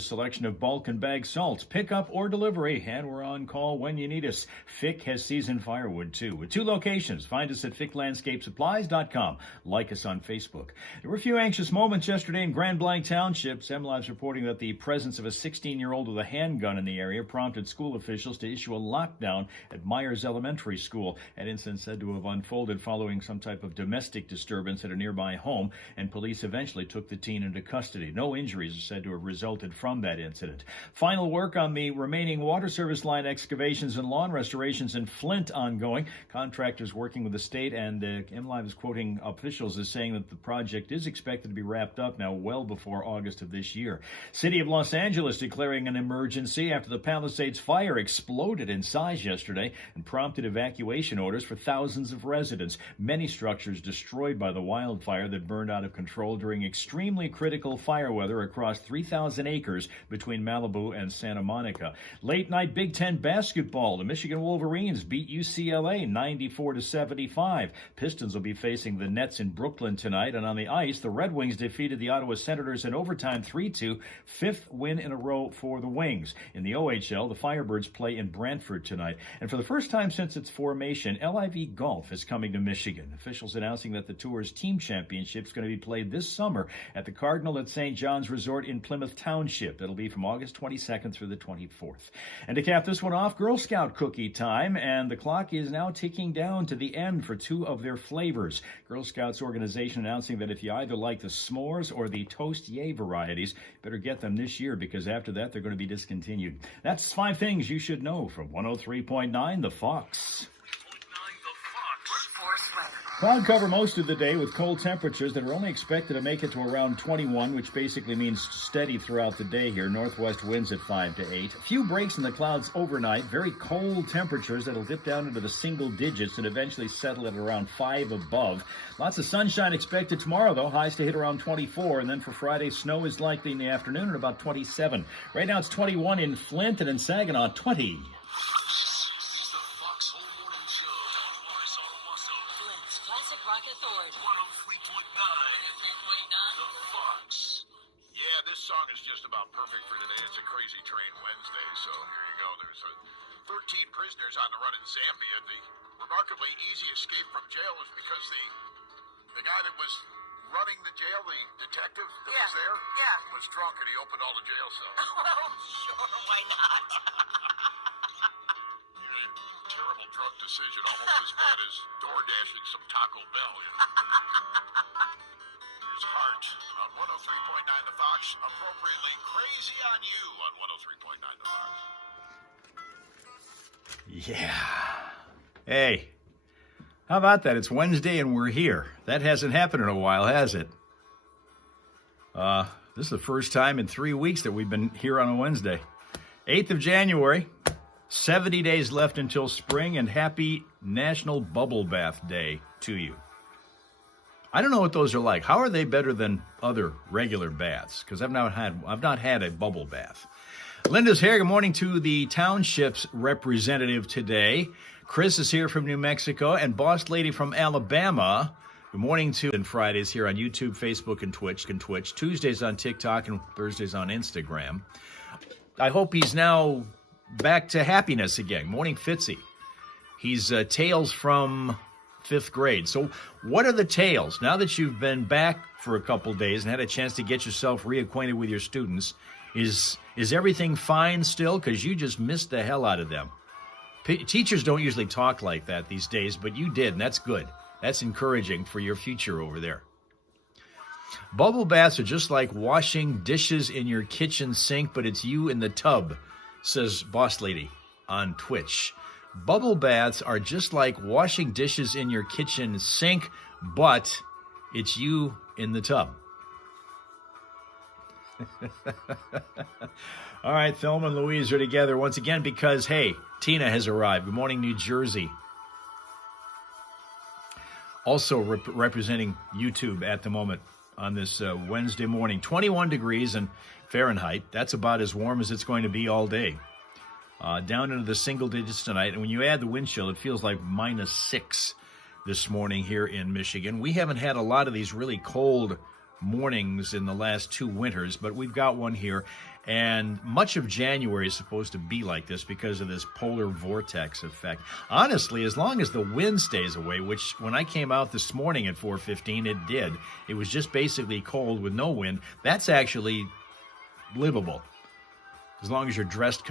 Selection of bulk and bag salts, pickup or delivery, and we're on call when you need us. Fick has seasoned firewood too, with 2 locations. Find us at ficklandscapesupplies.com. Like us on Facebook. There were a few anxious moments yesterday in Grand Blanc Township. MLive's reporting that the presence of a 16-year-old with a handgun in the area prompted school officials to issue a lockdown at Myers Elementary School. An incident said to have unfolded following some type of domestic disturbance at a nearby home, and police eventually took the teen into custody. No injuries are said to have resulted from that incident. Final work on the remaining water service line excavations and lawn restorations in Flint ongoing. Contractors working with the state, and MLive is quoting officials as saying that the project is expected to be wrapped up now well before August of this year. City of Los Angeles declaring an emergency after the Palisades fire exploded in size yesterday and prompted evacuation orders for thousands of residents. Many structures destroyed by the wildfire that burned out of control during extremely critical fire weather across 3,000 acres between Malibu and Santa Monica. Late night Big Ten basketball. The Michigan Wolverines beat UCLA 94-75. Pistons will be facing the Nets in Brooklyn tonight. And on the ice, the Red Wings defeated the Ottawa Senators in overtime 3-2, 5th win in a row for the Wings. In the OHL, the Firebirds play in Brantford tonight. And for the first time since its formation, LIV Golf is coming to Michigan. Officials announcing that the Tour's team championship is going to be played this summer at the Cardinal at St. John's Resort in Plymouth Township. It'll be from August 22nd through the 24th. And to cap this one off, Girl Scout cookie time, and the clock is now ticking down to the end for 2 of their flavors. Girl Scouts organization announcing that if you either like the s'mores or the toast yay varieties, better get them this year, because after that they're going to be discontinued. That's 5 things you should know from 103.9 The Fox. Cloud cover most of the day with cold temperatures that are only expected to make it to around 21, which basically means steady throughout the day here. Northwest winds at 5 to 8. A few breaks in the clouds overnight. Very cold temperatures that'll dip down into the single digits and eventually settle at around 5 above. Lots of sunshine expected tomorrow, though. Highs to hit around 24. And then for Friday, snow is likely in the afternoon at about 27. Right now it's 21 in Flint, and in Saginaw, 20. Rock Authority. 103.9. The Fox. Yeah, this song is just about perfect for today. It's a Crazy Train Wednesday, so here you go. There's 13 prisoners on the run in Zambia. The remarkably easy escape from jail was because the guy that was running the jail, the detective that was there, was drunk, and he opened all the jail cells. Well, sure, why not? Terrible drug decision, almost as bad as door dashing some Taco Bell. Here's Heart on 103.9 The Fox, appropriately crazy on you on 103.9 The Fox. Yeah. Hey, how about that? It's Wednesday and we're here. That hasn't happened in a while, has it? This is the first time in 3 weeks that we've been here on a Wednesday. 8th of January. 70 days left until spring, and happy National Bubble Bath Day to you. I don't know what those are like. How are they better than other regular baths? Because I've not had a bubble bath. Linda's here. Good morning to the township's representative today. Chris is here from New Mexico, and Boss Lady from Alabama. Good morning to and Fridays here on YouTube, Facebook, and Twitch. Tuesdays on TikTok, and Thursdays on Instagram. I hope he's now back to happiness again. Morning, Fitzy. He's tales from 5th grade. So what are the tales? Now that you've been back for a couple days and had a chance to get yourself reacquainted with your students, is everything fine still? Because you just missed the hell out of them. Teachers don't usually talk like that these days, but you did, and that's good. That's encouraging for your future over there. Bubble baths are just like washing dishes in your kitchen sink, but it's you in the tub, says Boss Lady on Twitch. Bubble baths are just like washing dishes in your kitchen sink, but it's you in the tub. All right, Thelma and Louise are together once again because, hey, Tina has arrived. Good morning, New Jersey. Also representing YouTube at the moment on this Wednesday morning. 21 degrees in Fahrenheit. That's about as warm as it's going to be all day. Down into the single digits tonight. And when you add the wind chill, it feels like -6 this morning here in Michigan. We haven't had a lot of these really cold mornings in the last 2 winters, but we've got one here. And much of January is supposed to be like this because of this polar vortex effect. Honestly, as long as the wind stays away, which when I came out this morning at 4:15, it did. It was just basically cold with no wind. That's actually livable. As long as you're dressed,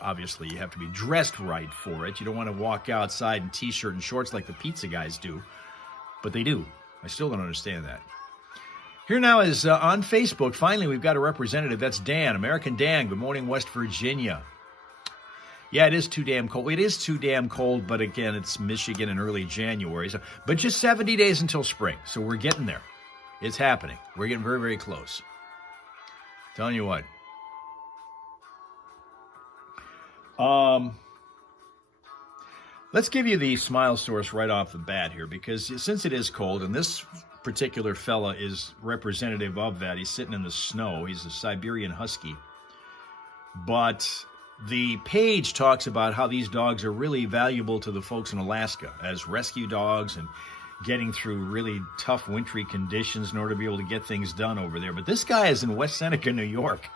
obviously you have to be dressed right for it. You don't want to walk outside in T-shirt and shorts like the pizza guys do. But they do. I still don't understand that. Here now is on Facebook. Finally, we've got a representative. That's Dan, American Dan. Good morning, West Virginia. Yeah, it is too damn cold. It is too damn cold, but again, it's Michigan in early January. But just 70 days until spring, so we're getting there. It's happening. We're getting very, very close. Telling you what. Let's give you the smile source right off the bat here, because since it is cold, and this particular fella is representative of that. He's sitting in the snow. He's a Siberian Husky. But the page talks about how these dogs are really valuable to the folks in Alaska as rescue dogs and getting through really tough wintry conditions in order to be able to get things done over there. But this guy is in West Seneca, New York,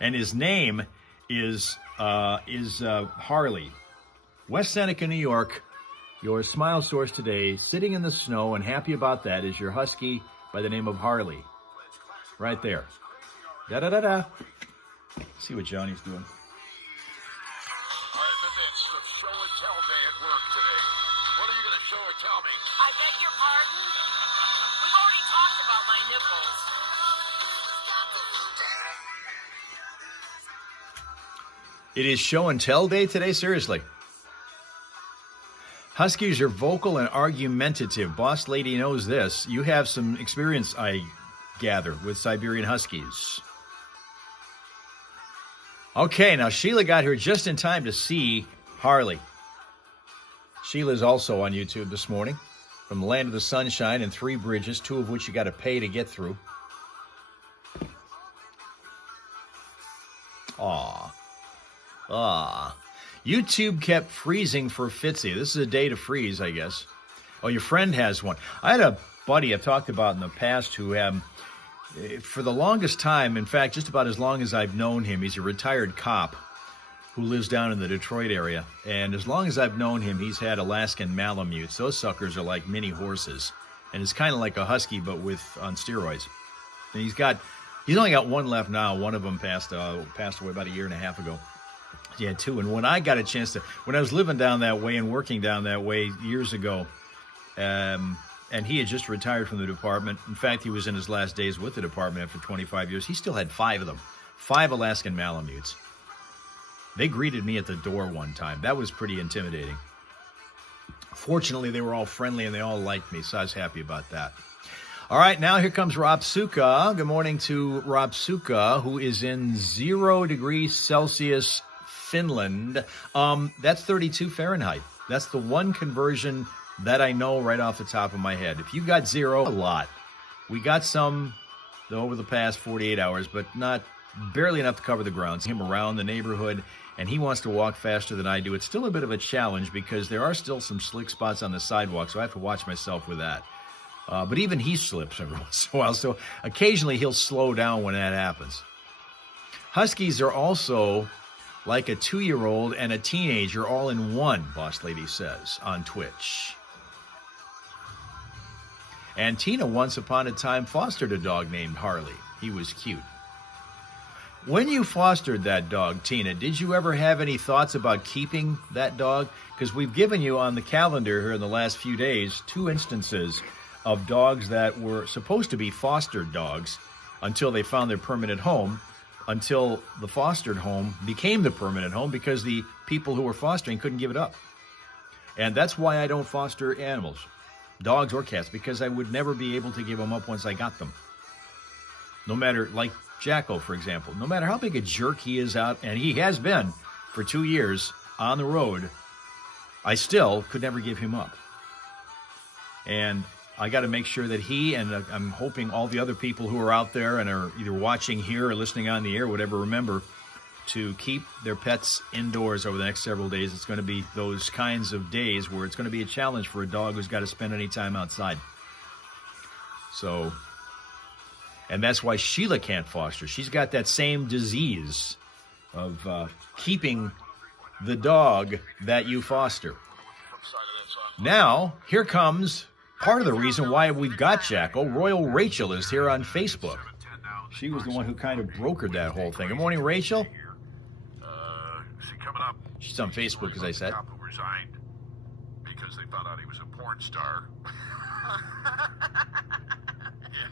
and his name is Harley. West Seneca, New York. Your smile source today, sitting in the snow and happy about that, is your Husky by the name of Harley. Right there. Da-da-da-da. See what Johnny's doing. We're in the midst of show and tell day at work today. What are you going to show or tell me? I beg your pardon? We've already talked about my nipples. It is show and tell day today? Seriously. Huskies are vocal and argumentative. Boss lady knows this. You have some experience, I gather, with Siberian Huskies. Okay, now Sheila got here just in time to see Harley. Sheila's also on YouTube this morning. From the land of the sunshine and 3 bridges, 2 of which you got to pay to get through. Aw. YouTube kept freezing for Fitzy. This is a day to freeze, I guess. Oh, your friend has one. I had a buddy I've talked about in the past who, for the longest time, in fact, just about as long as I've known him, he's a retired cop who lives down in the Detroit area. And as long as I've known him, he's had Alaskan Malamutes. Those suckers are like mini horses. And it's kind of like a husky, but on steroids. And he's only got one left now. One of them passed away about a year and a half ago. He had 2. And when I got a chance when I was living down that way and working down that way years ago, and he had just retired from the department. In fact, he was in his last days with the department after 25 years. He still had 5 of them, 5 Alaskan Malamutes. They greeted me at the door one time. That was pretty intimidating. Fortunately, they were all friendly and they all liked me, so I was happy about that. All right, now here comes Rob Suka. Good morning to Rob Suka, who is in 0 degrees Celsius, Finland. That's 32 Fahrenheit. That's the one conversion that I know right off the top of my head. If you got 0, a lot. We got some over the past 48 hours, but barely enough to cover the ground. Him around the neighborhood, and he wants to walk faster than I do. It's still a bit of a challenge because there are still some slick spots on the sidewalk, so I have to watch myself with that. But even he slips every once in a while, so occasionally he'll slow down when that happens. Huskies are also like a 2-year-old and a teenager all in one, Boss Lady says on Twitch. And Tina once upon a time fostered a dog named Harley. He was cute. When you fostered that dog, Tina, did you ever have any thoughts about keeping that dog? Because we've given you on the calendar here in the last few days 2 instances of dogs that were supposed to be fostered dogs until they found their permanent home, until the fostered home became the permanent home because the people who were fostering couldn't give it up. And that's why I don't foster animals, dogs or cats, because I would never be able to give them up once I got them. No matter, like Jacko, for example, no matter how big a jerk he is out, and he has been for 2 years on the road, I still could never give him up. And I got to make sure that he, and I'm hoping all the other people who are out there and are either watching here or listening on the air, whatever, remember to keep their pets indoors over the next several days. It's going to be those kinds of days where it's going to be a challenge for a dog who's got to spend any time outside. So, And that's why Sheila can't foster. She's got that same disease of keeping the dog that you foster. Now, here comes part of the reason why we've got Jackal. Royal Rachel is here on Facebook. She was the one who kind of brokered that whole thing. Good morning, Rachel. She's on Facebook, as I said. Who resigned because they found out he was a porn star.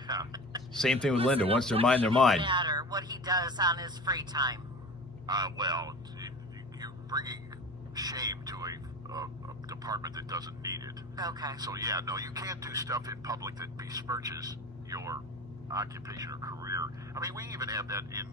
Yeah. Same thing with Linda. Once they're mind, they're mine. Matter what he does on his free time. Well, you're bringing shame to a department that doesn't need it. Okay. So yeah, no, you can't do stuff in public that besmirches your occupation or career. I mean, we even have that in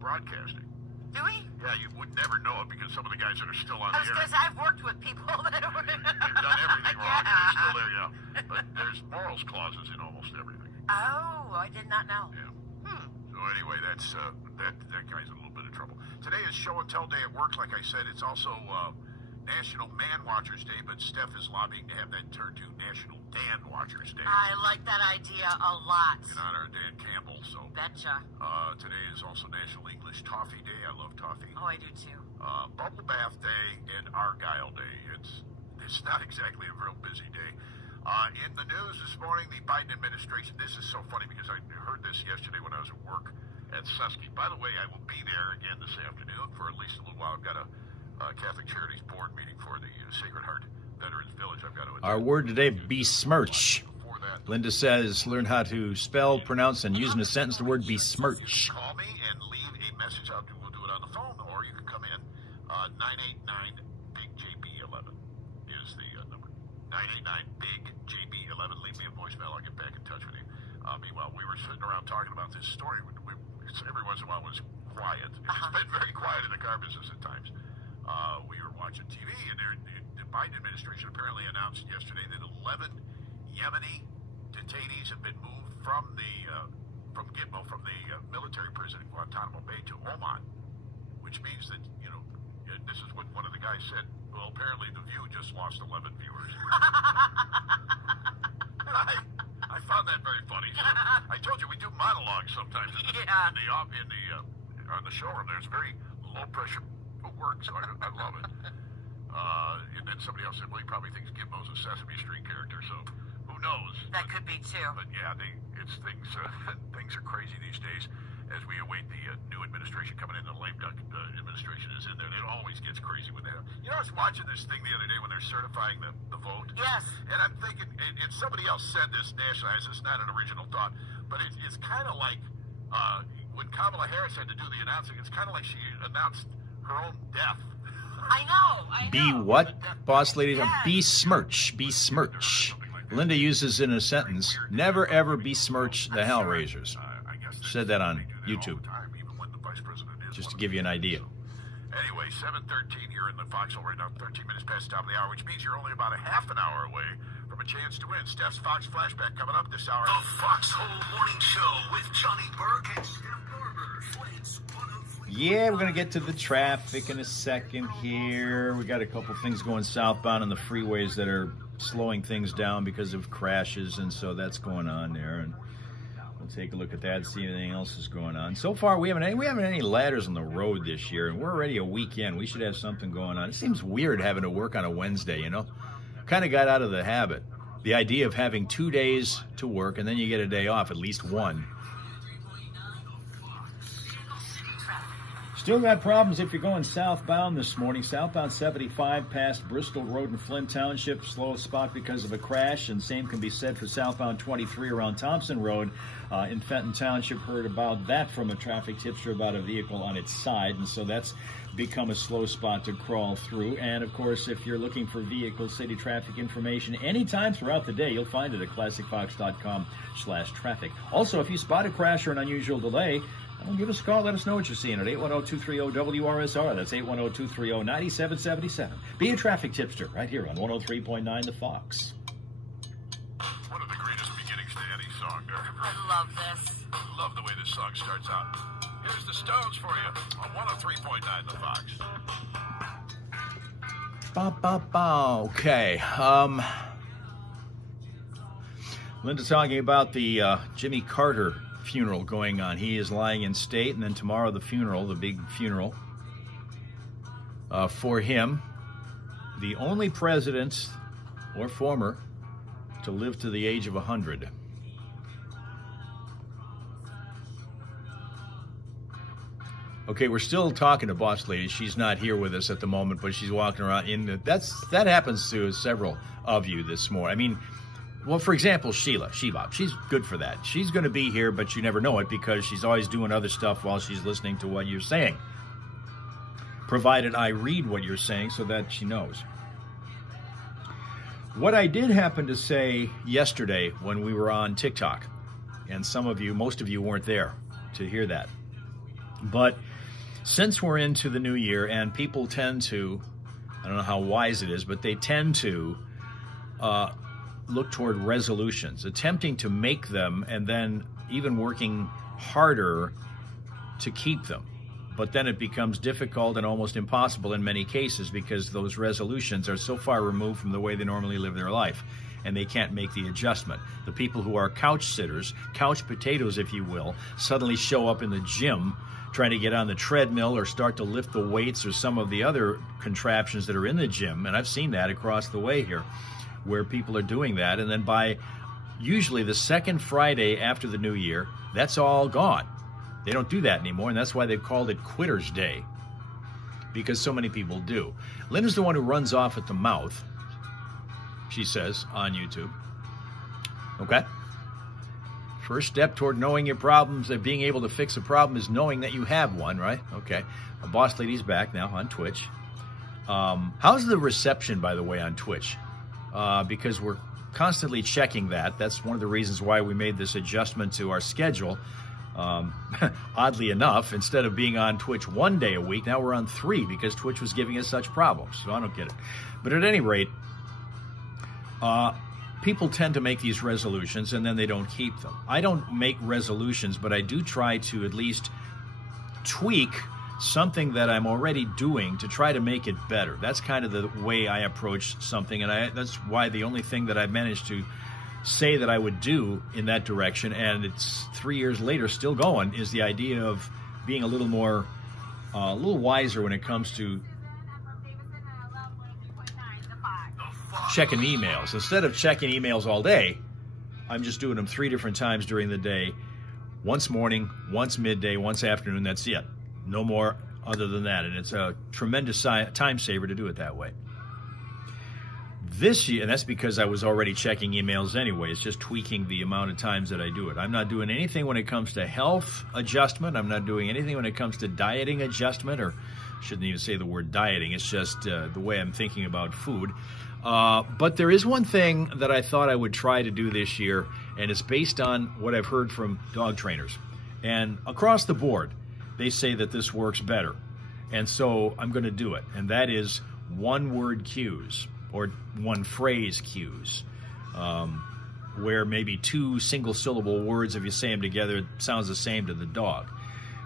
broadcasting. Do we? Yeah, you would never know it because some of the guys that are still on I the was air. going to say, I've worked with people that have They've done everything wrong. And they're still there, yeah. But there's morals clauses in almost everything. Oh, I did not know. Yeah. So anyway, that's that guy's in a little bit of trouble. Today is Show and Tell Day at work. Like I said, it's also National Man Watchers Day, but Steph is lobbying to have that turned to National Dan Watchers Day. I like that idea a lot. In honor of Dan Campbell. So Betcha. today is also National English Toffee Day. I love toffee. Oh, I do too. Bubble Bath Day and Argyle Day. It's not exactly a real busy day. In the news this morning, the Biden administration, this is so funny because I heard this yesterday when I was at work at Susky. By the way, I will be there again this afternoon for at least a little while. I've got a Catholic Charities Board meeting for the Sacred Heart Veterans Village. I've got to attend. Our word today, besmirch. Linda says, learn how to spell, pronounce, and use in a sentence the word besmirch. Call me and leave a message. We'll do it on the phone, or you can come in. 989-BIG-JB11 is the number. 989-BIG-JB11. Leave me a voicemail. I'll get back in touch with you. Meanwhile, we were sitting around talking about this story. Every once in a while it was quiet. It's been very quiet in the car business at times. We were watching TV, and the Biden administration apparently announced yesterday that 11 Yemeni detainees have been moved from the military prison in Guantanamo Bay to Oman, which means that this is what one of the guys said. Well, apparently The View just lost 11 viewers. I found that very funny. So I told you we do monologues sometimes on the showroom. There's very low pressure work, so I love it. And then somebody else said, well, he probably thinks Gimbo's a Sesame Street character, so who knows? That could be too. But yeah, things are crazy these days as we await the new administration coming in. The lame duck administration is in there. It always gets crazy with that. I was watching this thing the other day when they're certifying the vote. Yes. And I'm thinking, and somebody else said this nationally, it's not an original thought, but it's kind of like when Kamala Harris had to do the announcing, it's kind of like she announced her own death. I know. Be what, boss lady? Besmirch. Besmirch. Linda uses in a sentence, never ever besmirch the Hellraisers. Said that on YouTube. Just to give you an idea. Anyway, 7:13 here in the Foxhole right now, 13 minutes past the top of the hour, which means you're only about a half an hour away from a chance to win. Steph's Fox Flashback coming up this hour. The Foxhole Morning Show with Johnny Burke and Steph Barber. Flames 103. Yeah, we're going to get to the traffic in a second here. We got a couple things going southbound on the freeways that are slowing things down because of crashes, and so that's going on there. And we'll take a look at that and see if anything else is going on. So far, we haven't any ladders on the road this year, and we're already a weekend. We should have something going on. It seems weird having to work on a Wednesday, Kind of got out of the habit. The idea of having 2 days to work, and then you get a day off, at least one. Still got problems if you're going southbound this morning. Southbound 75 past Bristol Road in Flint Township. Slow spot because of a crash, and same can be said for southbound 23 around Thompson Road in Fenton Township. Heard about that from a traffic tipster about a vehicle on its side, and so that's become a slow spot to crawl through. And of course, if you're looking for vehicle city traffic information anytime throughout the day, you'll find it at classicfox.com/traffic. Also, if you spot a crash or an unusual delay, give us a call. Let us know what you're seeing at 810-230-WRSR. That's 810-230-9777. Be a traffic tipster right here on 103.9 The Fox. One of the greatest beginnings to any song, Dirk. I love this. I love the way this song starts out. Here's the Stones for you on 103.9 The Fox. Okay. Linda talking about the Jimmy Carter funeral going on. He is lying in state, and then tomorrow the funeral, the big funeral for him, the only president or former to live to the age of 100. Okay, we're still talking to Boss Lady. She's not here with us at the moment, but she's walking around. That happens to several of you this morning. I mean, well, for example, Sheila, Shebop, she's good for that. She's going to be here, but you never know it because she's always doing other stuff while she's listening to what you're saying. Provided I read what you're saying so that she knows. What I did happen to say yesterday when we were on TikTok, and most of you weren't there to hear that, but since we're into the new year and people tend to, I don't know how wise it is, but they tend to look toward resolutions, attempting to make them and then even working harder to keep them. But then it becomes difficult and almost impossible in many cases because those resolutions are so far removed from the way they normally live their life, and they can't make the adjustment. The people who are couch sitters, couch potatoes, if you will, suddenly show up in the gym trying to get on the treadmill or start to lift the weights or some of the other contraptions that are in the gym. And I've seen that across the way here, where people are doing that. And then by usually the second Friday after the new year, that's all gone. They don't do that anymore, and that's why they've called it Quitter's Day, because so many people do. Linda's the one who runs off at the mouth, she says on YouTube. Okay? First step toward knowing your problems and being able to fix a problem is knowing that you have one, right? Okay. Boss Lady's back now on Twitch. How's the reception, by the way, on Twitch? Because we're constantly checking that. That's one of the reasons why we made this adjustment to our schedule. Oddly enough, instead of being on Twitch 1 day a week, now we're on 3 because Twitch was giving us such problems. So I don't get it. But at any rate, people tend to make these resolutions and then they don't keep them. I don't make resolutions, but I do try to at least tweak something that I'm already doing to try to make it better. That's kind of the way I approach something, and that's why the only thing that I've managed to say that I would do in that direction, and it's 3 years later still going, is the idea of being a little more, a little wiser when it comes to checking emails. Instead of checking emails all day, I'm just doing them 3 different times during the day. Once morning, once midday, once afternoon, that's it. No more other than that. And it's a tremendous time saver to do it that way. This year, and that's because I was already checking emails anyway, it's just tweaking the amount of times that I do it. I'm not doing anything when it comes to health adjustment. I'm not doing anything when it comes to dieting adjustment, or shouldn't even say the word dieting. It's just the way I'm thinking about food. But there is one thing that I thought I would try to do this year, and it's based on what I've heard from dog trainers. And across the board, they say that this works better. And so I'm going to do it. And that is one-word cues, or one-phrase cues, where maybe 2 single-syllable words, if you say them together, it sounds the same to the dog.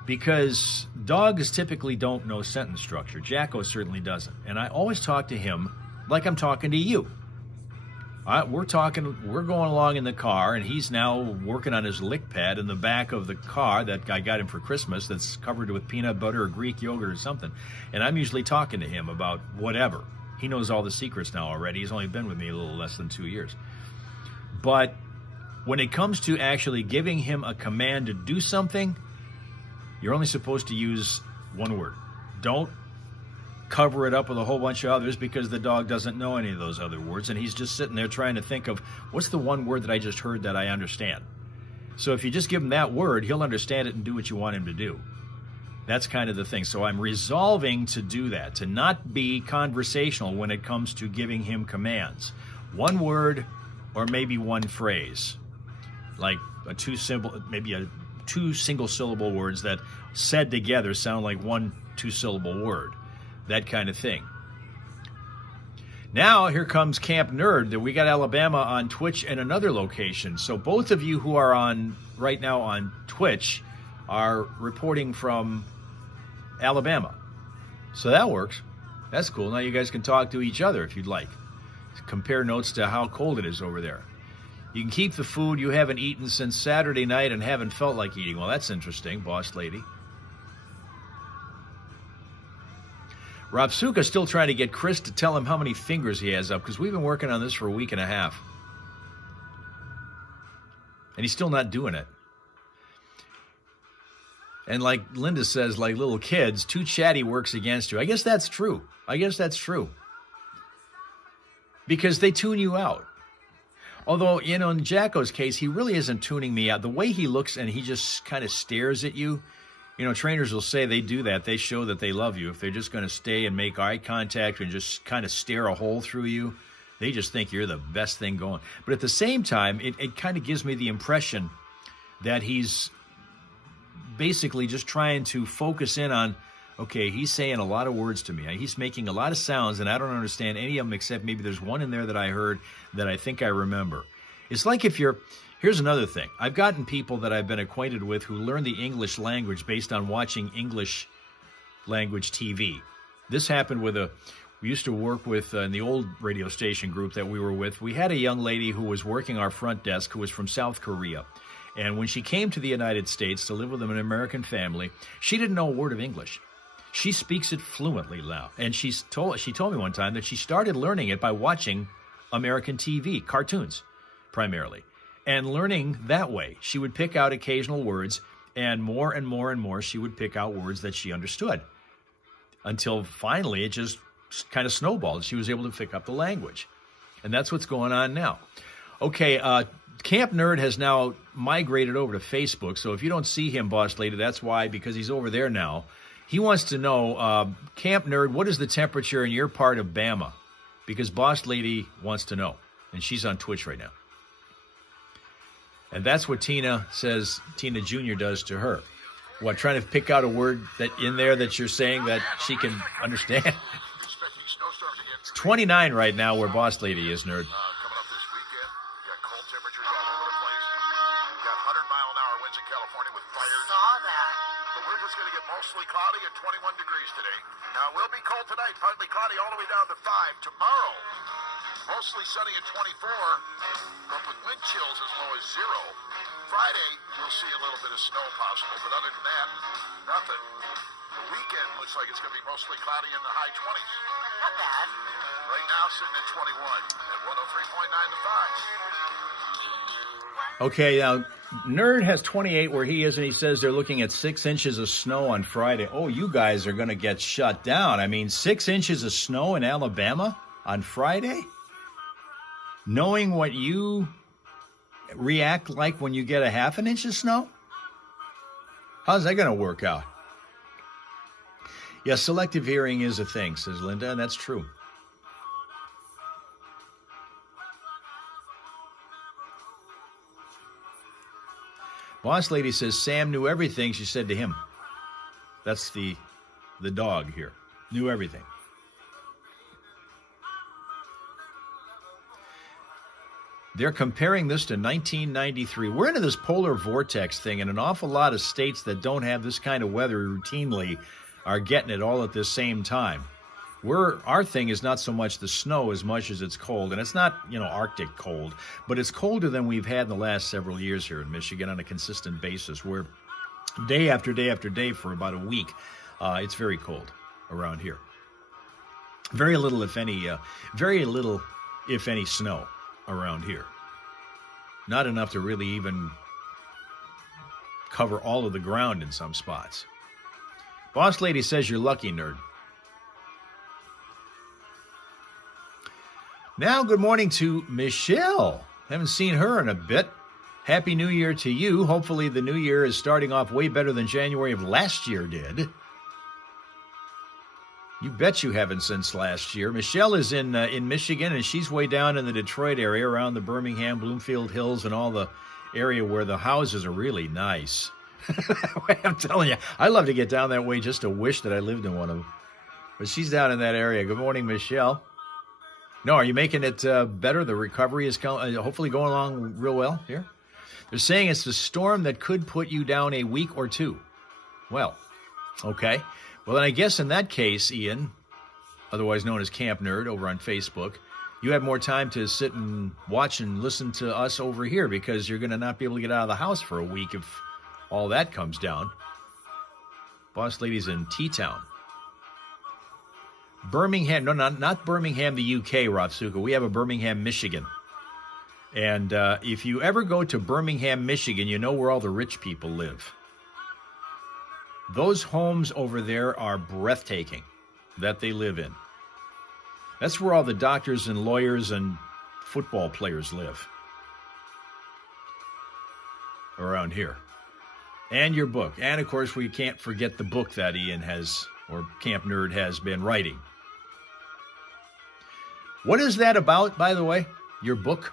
Because dogs typically don't know sentence structure. Jacko certainly doesn't. And I always talk to him like I'm talking to you. We're going along in the car, and he's now working on his lick pad in the back of the car that I got him for Christmas that's covered with peanut butter or Greek yogurt or something. And I'm usually talking to him about whatever. He knows all the secrets now already. He's only been with me a little less than 2 years. But when it comes to actually giving him a command to do something, you're only supposed to use one word. Don't cover it up with a whole bunch of others, because the dog doesn't know any of those other words, and he's just sitting there trying to think of, what's the one word that I just heard that I understand? So if you just give him that word, he'll understand it and do what you want him to do. That's kind of the thing. So I'm resolving to do that, to not be conversational when it comes to giving him commands. One word or maybe one phrase, like maybe 2 single-syllable words that said together sound like 1 2-syllable word. That kind of thing. Now, here comes Camp Nerd. We got Alabama on Twitch and another location. So both of you who are on right now on Twitch are reporting from Alabama. So that works. That's cool. Now you guys can talk to each other if you'd like. Compare notes to how cold it is over there. You can keep the food you haven't eaten since Saturday night and haven't felt like eating. Well, that's interesting, boss lady. Rob Suka's still trying to get Chris to tell him how many fingers he has up, because we've been working on this for a week and a half. And he's still not doing it. And like Linda says, like little kids, too chatty works against you. I guess that's true. Because they tune you out. Although, in Jacko's case, he really isn't tuning me out. The way he looks and he just kind of stares at you, trainers will say they do that. They show that they love you. If they're just going to stay and make eye contact and just kind of stare a hole through you, they just think you're the best thing going. But at the same time, it kind of gives me the impression that he's basically just trying to focus in on, okay, he's saying a lot of words to me. He's making a lot of sounds, and I don't understand any of them except maybe there's one in there that I heard that I think I remember. It's like here's another thing. I've gotten people that I've been acquainted with who learn the English language based on watching English language TV. This happened we used to work with, in the old radio station group that we were with, we had a young lady who was working our front desk who was from South Korea. And when she came to the United States to live with an American family, she didn't know a word of English. She speaks it fluently now. And she told me one time that she started learning it by watching American TV, cartoons primarily, and learning that way. She would pick out occasional words, and more she would pick out words that she understood, until finally it just kind of snowballed. She was able to pick up the language. And that's what's going on now. Okay, Camp Nerd has now migrated over to Facebook, so if you don't see him, boss lady, that's why, because he's over there now. He wants to know, Camp Nerd, what is the temperature in your part of Bama? Because boss lady wants to know, and she's on Twitch right now. And that's what Tina says Tina Jr. does to her. What, trying to pick out a word that in there that you're saying that she can understand? It's 29 right now where boss lady is, nerd. Coming up this weekend, you got cold temperatures all over the place. You got 100-mile-an-hour winds in California with fires. Saw that. But we're just going to get mostly cloudy at 21 degrees today. Now, it will be cold tonight, partly cloudy all the way down to 5. Tomorrow, mostly sunny at 24, but with wind chills as low as 0. Friday, we'll see a little bit of snow possible, but other than that, nothing. The weekend looks like it's going to be mostly cloudy in the high 20s. Not bad. Right now, sitting at 21 at 103.9 the 5. Okay, now, Nerd has 28 where he is, and he says they're looking at 6 inches of snow on Friday. Oh, you guys are going to get shut down. I mean, 6 inches of snow in Alabama on Friday? Knowing what you react like when you get a half an inch of snow? How's that going to work out? Yeah, selective hearing is a thing, says Linda, and that's true. Boss lady says Sam knew everything she said to him. That's the dog here. Knew everything. They're comparing this to 1993. We're into this polar vortex thing, and an awful lot of states that don't have this kind of weather routinely are getting it all at the same time. Our thing is not so much the snow as much as it's cold, and it's not, Arctic cold, but it's colder than we've had in the last several years here in Michigan on a consistent basis, where day after day after day for about a week, it's very cold around here. Very little, if any, snow around here. Not enough to really even cover all of the ground in some spots. Boss lady says you're lucky, nerd. Now, good morning to Michelle. Haven't seen her in a bit. Happy New Year to you. Hopefully the new year is starting off way better than January of last year did. You bet you haven't since last year. Michelle is in Michigan, and she's way down in the Detroit area, around the Birmingham, Bloomfield Hills, and all the area where the houses are really nice. I'm telling you, I love to get down that way just to wish that I lived in one of them. But she's down in that area. Good morning, Michelle. No, are you making it better? The recovery is hopefully going along real well here. They're saying it's the storm that could put you down a week or two. Well, okay. Well, then I guess in that case, Ian, otherwise known as Camp Nerd over on Facebook, you have more time to sit and watch and listen to us over here because you're going to not be able to get out of the house for a week if all that comes down. Boss Lady's in T-Town. Birmingham, no, not Birmingham, the UK, Ravsuka. We have a Birmingham, Michigan. And if you ever go to Birmingham, Michigan, you know where all the rich people live. Those homes over there are breathtaking that they live in. That's where all the doctors and lawyers and football players live. Around here. And your book. And, of course, we can't forget the book that Ian has, or Camp Nerd has been writing. What is that about, by the way? Your book?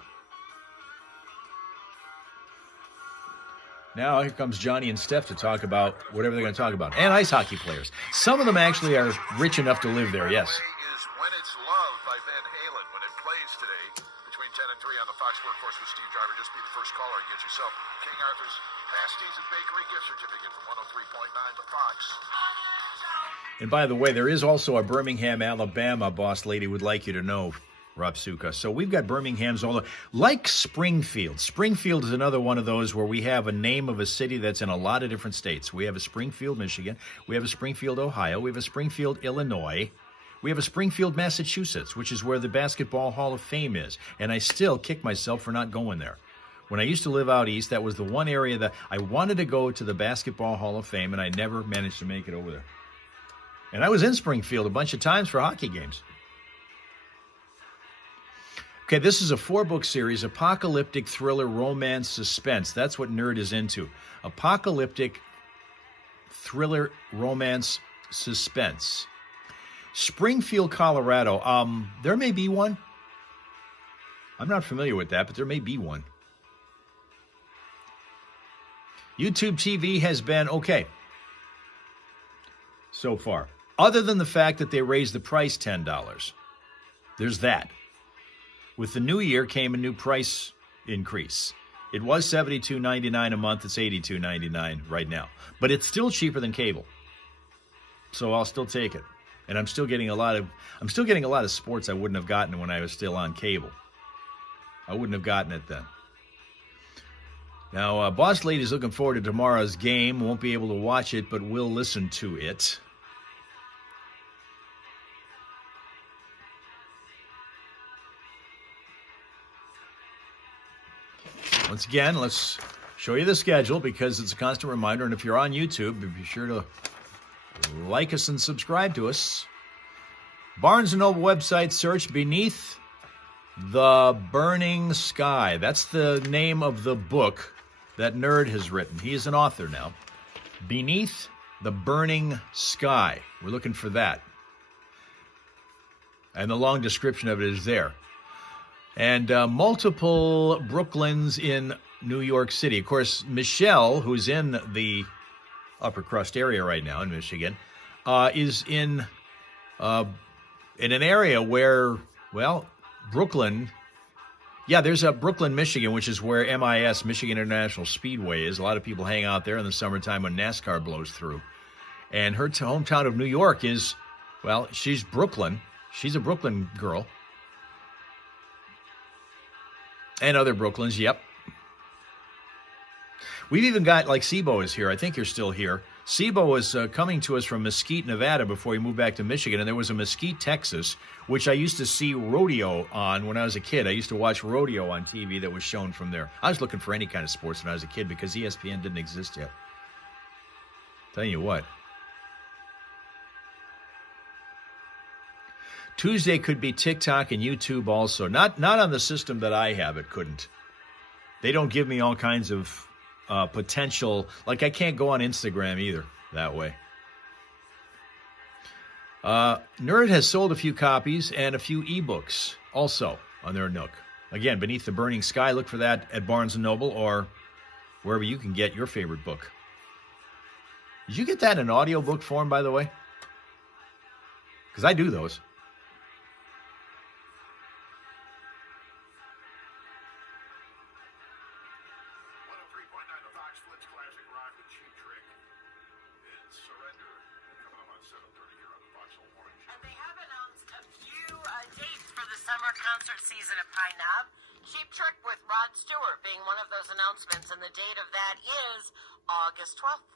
Now here comes Johnny and Steph to talk about whatever they're going to talk about. And ice hockey players. Some of them actually are rich enough to live there, yes. Is When It's Love by Van Halen. When it plays today between 10 and 3 on the Fox Workforce with Steve Driver. Just be the first caller and get yourself King Arthur's Pasties and Bakery gift certificate from 103.9 to Fox. And by the way, there is also a Birmingham, Alabama, Boss Lady would like you to know, Rapsuka. So we've got Birmingham's all over. Like Springfield. Springfield is another one of those where we have a name of a city that's in a lot of different states. We have a Springfield, Michigan. We have a Springfield, Ohio. We have a Springfield, Illinois. We have a Springfield, Massachusetts, which is where the Basketball Hall of Fame is. And I still kick myself for not going there. When I used to live out east, that was the one area that I wanted to go to the Basketball Hall of Fame, and I never managed to make it over there. And I was in Springfield a bunch of times for hockey games. Okay, this is a 4-book series, apocalyptic thriller, romance, suspense. That's what Nerd is into. Apocalyptic thriller, romance, suspense. Springfield, Colorado. There may be one. I'm not familiar with that, but there may be one. YouTube TV has been okay so far. Other than the fact that they raised the price $10. There's that. With the new year came a new price increase. It was $72.99 a month. It's $82.99 right now. But it's still cheaper than cable. So I'll still take it. And I'm still getting a lot of sports I wouldn't have gotten when I was still on cable. I wouldn't have gotten it then. Now, Boss Lady's looking forward to tomorrow's game. Won't be able to watch it, but will listen to it. Once again, let's show you the schedule because it's a constant reminder. And if you're on YouTube, be sure to like us and subscribe to us. Barnes & Noble website, search Beneath the Burning Sky. That's the name of the book that Nerd has written. He is an author now. Beneath the Burning Sky. We're looking for that. And the long description of it is there. And multiple Brooklyns in New York City. Of course, Michelle, who's in the upper crust area right now in Michigan, is in an area where, well, Brooklyn. Yeah, there's a Brooklyn, Michigan, which is where MIS, Michigan International Speedway, is. A lot of people hang out there in the summertime when NASCAR blows through. And her hometown of New York is, well, she's Brooklyn. She's a Brooklyn girl. And other Brooklyns, yep. We've even got, like, Sibo is here. I think you're still here. Sibo was coming to us from Mesquite, Nevada before he moved back to Michigan. And there was a Mesquite, Texas, which I used to see rodeo on when I was a kid. I used to watch rodeo on TV that was shown from there. I was looking for any kind of sports when I was a kid because ESPN didn't exist yet. Telling you what. Tuesday could be TikTok and YouTube also. Not on the system that I have, it couldn't. They don't give me all kinds of potential. Like, I can't go on Instagram either that way. Nerd has sold a few copies and a few ebooks also on their Nook. Again, Beneath the Burning Sky. Look for that at Barnes & Noble or wherever you can get your favorite book. Did you get that in audiobook form, by the way? Because I do those. season at Pine Knob. Cheap Trick with Rod Stewart being one of those announcements, and the date of that is August 12th.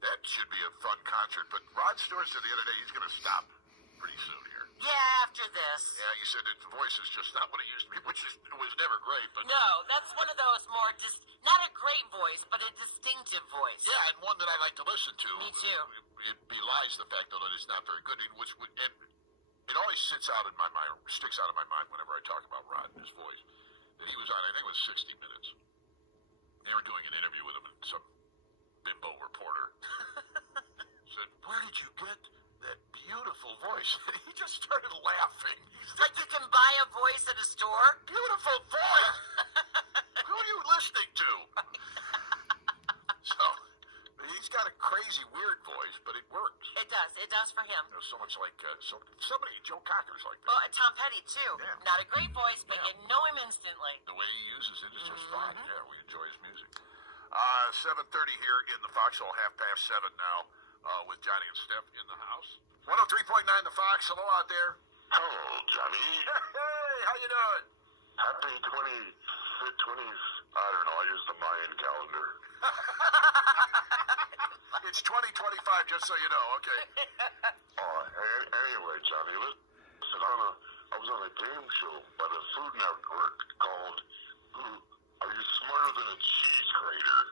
That should be a fun concert, but Rod Stewart said the other day he's going to stop pretty soon here. Yeah, after this. Yeah, you said that the voice is just not what it used to be, which was never great, but... No, that's one of those more, not a great voice, but a distinctive voice. Yeah, and one that I like to listen to. Me too. It belies the fact, though, that it's not very good, and it always sticks out in my mind whenever I talk about Rod and his voice. That he was on, I think it was 60 Minutes. They were doing an interview with him, and some bimbo reporter said, "Where did you get that beautiful voice?" He just started laughing. Like you can buy a voice at a store? Beautiful voice! Who are you listening to? So, he's got a crazy, weird voice, but it works. It does for him. So much like, somebody, Joe Cocker's like that. Well, Tom Petty, too. Yeah. Not a great voice, but you know him instantly. The way he uses it is just fine. Yeah, we enjoy his music. 7:30 here in the Foxhole, 7:30 now, with Johnny and Steph in the house. 103.9 The Fox. Hello out there. Hello, Johnny. Hey, how you doing? Happy 20s. I don't know. I use the Mayan calendar. It's 2025, just so you know. Okay. Anyway, Johnny, listen, I was on a game show by the Food Network called Are You Smarter Than a Cheese Grater?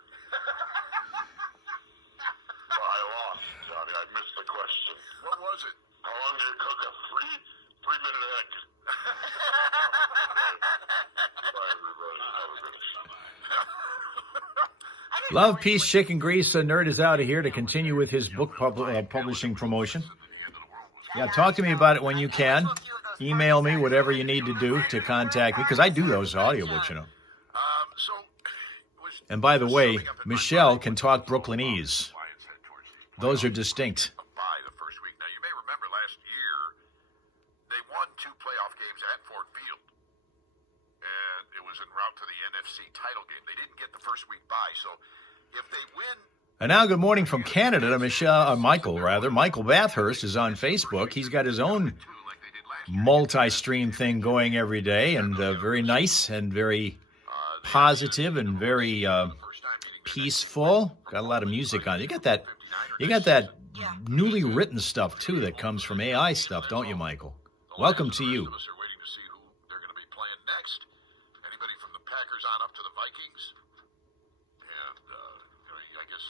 Well, I lost, Johnny. I missed the question. What was it? How long do you cook a three-minute egg? Bye, everybody. Have a good Love, peace, chicken grease. The nerd is out of here to continue with his book publishing promotion. Yeah, talk to me about it when you can. Email me, whatever you need to do to contact me, because I do those audiobooks, you know. And by the way, Michelle can talk Brooklynese. Those are distinct. By the first week. Now, you may remember last year, they won 2 playoff games at Ford Field. And it was en route to the NFC title game. They didn't get the first week bye, so if they win... And now, good morning from Canada to Michael Bathurst is on Facebook. He's got his own multi-stream thing going every day, and very nice and very positive and very peaceful. Got a lot of music on. You got that newly written stuff too that comes from AI stuff, don't you, Michael? Welcome to you. They're waiting to see who they're going to be playing next. Anybody from the Packers on up to the Vikings, and I guess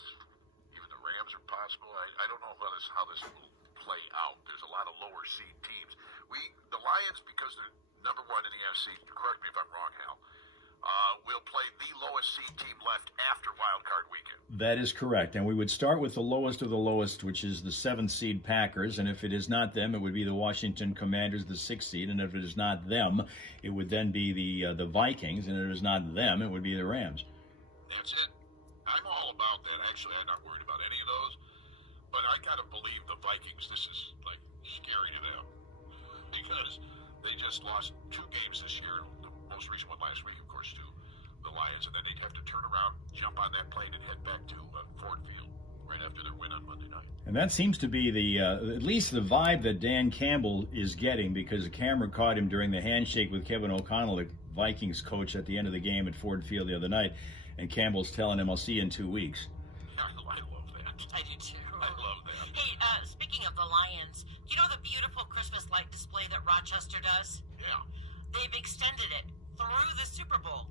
even the Rams are possible. I don't know how this will play out. There's a lot of lower seed teams. The Lions, because they're number 1 in the NFC. Correct me if I'm wrong, Hal. Will play the lowest seed team left after Wild Card Weekend. That is correct. And we would start with the lowest of the lowest, which is the 7th seed Packers. And if it is not them, it would be the Washington Commanders, the 6th seed. And if it is not them, it would then be the Vikings. And if it is not them, it would be the Rams. That's it. I'm all about that. Actually, I'm not worried about any of those. But I got to believe the Vikings, this is like scary to them. Because they just lost 2 games this year. The most recent one last week, of course, to the Lions, and then they'd have to turn around, jump on that plane, and head back to Ford Field right after their win on Monday night. And that seems to be at least the vibe that Dan Campbell is getting, because the camera caught him during the handshake with Kevin O'Connell, the Vikings coach, at the end of the game at Ford Field the other night, and Campbell's telling him, "I'll see you in 2 weeks." I love that. I do too. I love that. Hey, speaking of the Lions, do you know the beautiful Christmas light display that Rochester does? Yeah. They've extended it through the Super Bowl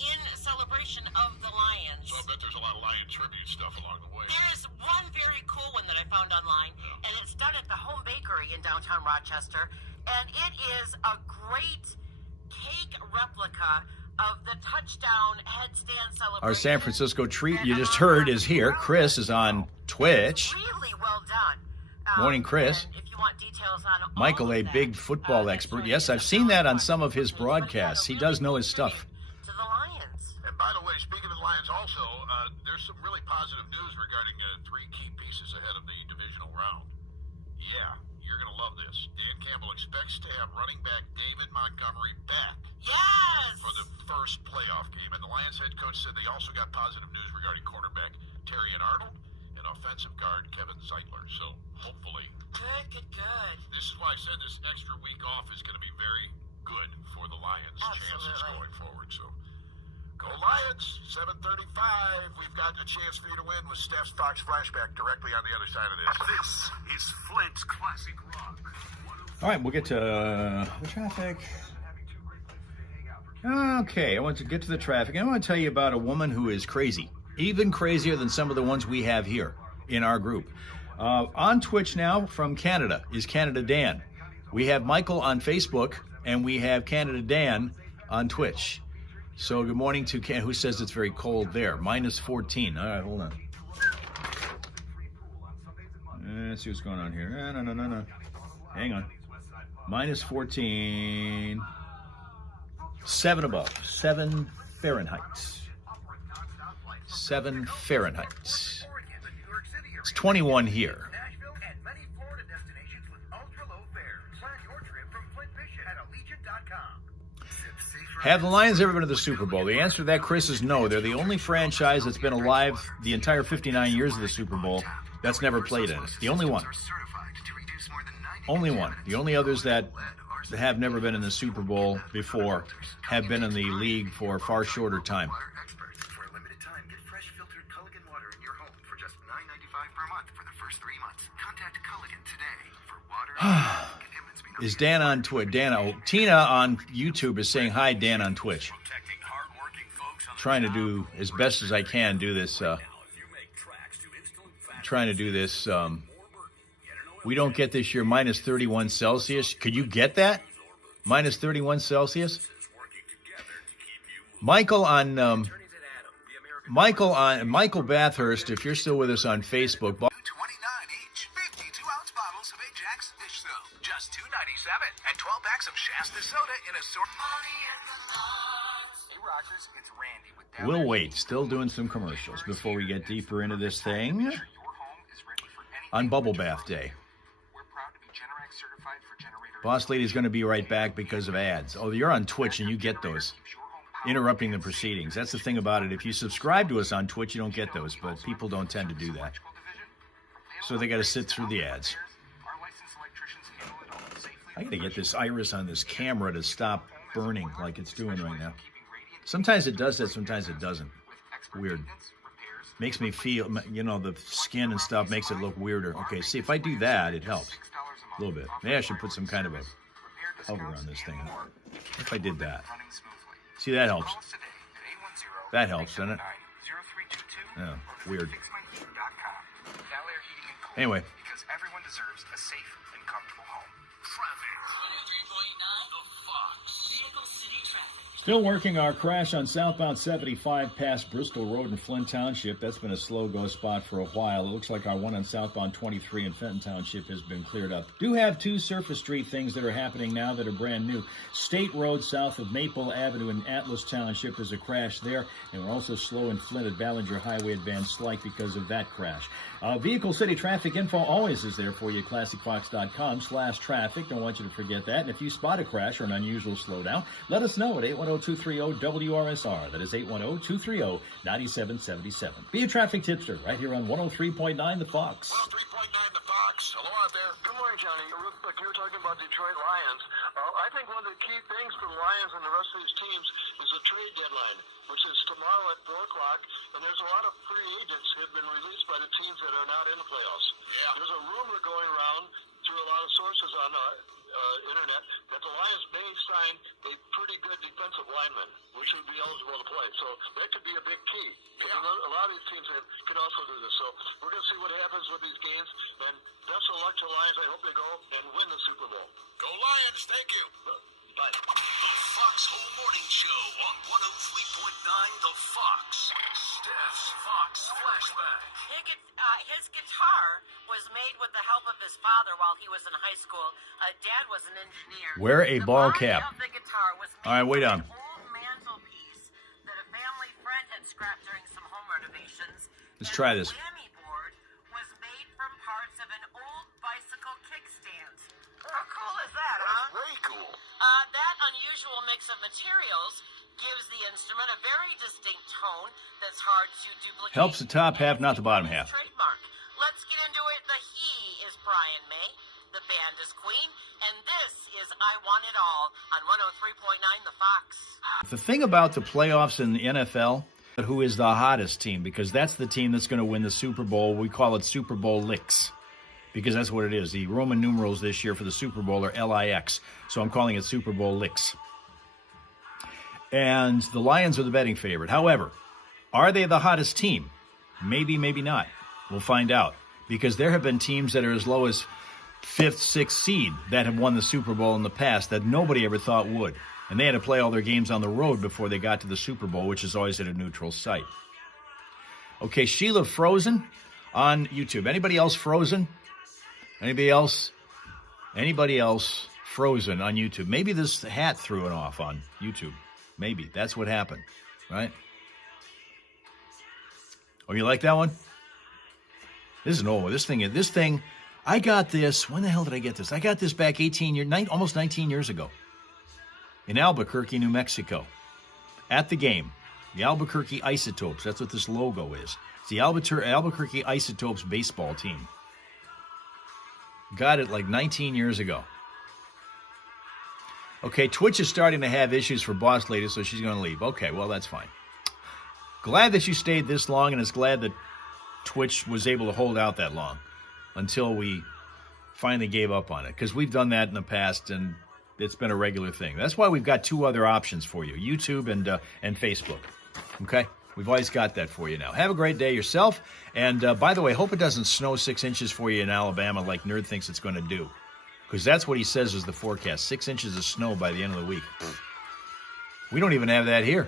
in celebration of the Lions. So I bet there's a lot of Lion tribute stuff along the way. There's one very cool one that I found online, and it's done at the Home Bakery in downtown Rochester, and it is a great cake replica of the touchdown headstand celebration. Our San Francisco treat you just heard is here. Chris is on Twitch. Really well done. Morning, Chris. And if you want details on all Michael, of a that, big football expert. Yes, I've seen that on some of his broadcasts. He does know his stuff. To the Lions. And by the way, speaking of the Lions also, there's some really positive news regarding 3 key pieces ahead of the divisional round. Yeah, you're going to love this. Dan Campbell expects to have running back David Montgomery back Yes! for the first playoff game. And the Lions head coach said they also got positive news regarding cornerback Terrion Arnold and offensive guard Kevin Zeitler. So hopefully, Good. this is why I said this extra week off is going to be very, good for the Lions' chances Absolutely. going forward. So, go Lions, 7:35. We've got a chance for you to win with Steph's Fox Flashback directly on the other side of this. This is Flint's Classic Rock. All right, we'll get to the traffic. Okay, I want to get to the traffic. I want to tell you about a woman who is crazy, even crazier than some of the ones we have here in our group. On Twitch now from Canada is Canada Dan. We have Michael on Facebook, and we have Canada Dan on Twitch. So good morning to Ken, who says it's very cold there. Minus 14. All right, hold on. Let's see what's going on here. No. Hang on. Minus 14. 7 above. 7 Fahrenheit. 7 Fahrenheit. It's 21 here. Have the Lions ever been to the Super Bowl? The answer to that, Chris, is no. They're the only franchise that's been alive the entire 59 years of the Super Bowl that's never played in it. The only one. Only one. The only others that have never been in the Super Bowl before have been in the league for a far shorter time. For a limited time, get fresh filtered Culligan water in your home for just $9.95 per month for the first 3 months. Contact Culligan today for water. Is Dan on Twitch? Tina on YouTube is saying hi, Dan on Twitch. Trying to do as best as I can do this. Trying to do this. We don't get this year minus 31 Celsius. Could you get that? Minus 31 Celsius? Michael Bathurst, if you're still with us on Facebook. $29 each. 52-ounce bottles of Ajax dish soap. Just $2.97. And 12 packs of Shasta soda in a sort. Hey, Rockers, it's Randy with that. We'll wait. Still doing some commercials before we get deeper into this thing. On Bubble Bath Day. Boss Lady's going to be right back because of ads. Oh, you're on Twitch and you get those. Interrupting the proceedings. That's the thing about it. If you subscribe to us on Twitch, you don't get those, but people don't tend to do that. So they got to sit through the ads. I got to get this iris on this camera to stop burning like it's doing right now. Sometimes it does that, sometimes it doesn't. Weird. Makes me feel, the skin and stuff makes it look weirder. Okay, see, if I do that, it helps. A little bit. Maybe I should put some kind of a cover on this thing. If I did that. See, that helps. That helps, doesn't it? Yeah, weird. Anyway. Because everyone deserves a safe and comfortable home. Traffic. 23.9 The Fox. Vehicle City traffic. Still working our crash on southbound 75 past Bristol Road in Flint Township. That's been a slow-go spot for a while. It looks like our one on southbound 23 in Fenton Township has been cleared up. Do have 2 surface street things that are happening now that are brand new. State Road south of Maple Avenue in Atlas Township is a crash there. And we're also slow in Flint at Ballinger Highway at Van Slyke because of that crash. Vehicle City traffic info always is there for you at ClassicFox.com/traffic. Don't want you to forget that. And if you spot a crash or an unusual slowdown, let us know at 810-230-WRSR. That is 810-230-9777. Be a traffic tipster right here on 103.9 The Fox. 103.9 The Fox. Hello out there. Good morning, Johnny. Real quick, you were talking about Detroit Lions. I think one of the key things for the Lions and the rest of these teams is the trade deadline, which is tomorrow at 4 o'clock. And there's a lot of free agents who have been released by the teams that are not in the playoffs. Yeah. There's a rumor going around through a lot of sources on the internet that the Lions may sign a pretty good defensive lineman, which would be eligible to play. So that could be a big key. Because a lot of these teams can also do this. So we're going to see what happens with these games. And best of luck to the Lions. I hope they go and win the Super Bowl. Go Lions. Thank you. Bye. The Foxhole Morning Show on 103.9 The Fox. Steph's Fox Flashback. His guitar was made with the help of his father while he was in high school. Dad was an engineer. Wear a The ball body cap. of the guitar was made All right, wait from on. an old mantelpiece that a family friend had scrapped during some home renovations. Let's And try the this. whammy board was made from parts of an old bicycle kickstand. How cool is that, huh? Very cool. That unusual mix of materials gives the instrument a very distinct tone that's hard to duplicate. Helps the top half, not the bottom half. Trademark. Let's get into it. The he is Brian May. The band is Queen, and this is I Want It All on 103.9 The Fox. The thing about the playoffs in the NFL, who is the hottest team, because that's the team that's going to win the Super Bowl. We call it Super Bowl Licks, because that's what it is. The Roman numerals this year for the Super Bowl are LIX, so I'm calling it Super Bowl Licks. And the Lions are the betting favorite. However, are they the hottest team? Maybe, maybe not. We'll find out, because there have been teams that are as low as 5th, 6th seed that have won the Super Bowl in the past that nobody ever thought would. And they had to play all their games on the road before they got to the Super Bowl, which is always at a neutral site. Okay, Sheila Frozen on YouTube. Anybody else frozen? Anybody else? Anybody else frozen on YouTube? Maybe this hat threw it off on YouTube. Maybe. That's what happened, right? Oh, you like that one? This is an old one. This thing, I got this. When the hell did I get this? I got this back almost 19 years ago. In Albuquerque, New Mexico, at the game, the Albuquerque Isotopes. That's what this logo is. It's the Albuquerque Isotopes baseball team. Got it like 19 years ago. Okay, Twitch is starting to have issues for Boss Lady, so she's going to leave. Okay, well, that's fine. Glad that you stayed this long, and it's glad that Twitch was able to hold out that long until we finally gave up on it, because we've done that in the past, and it's been a regular thing. That's why we've got two other options for you, YouTube and Facebook. Okay? We've always got that for you now. Have a great day yourself. And by the way, hope it doesn't snow 6 inches for you in Alabama like Nerd thinks it's going to do. Because that's what he says is the forecast. 6 inches of snow by the end of the week. We don't even have that here.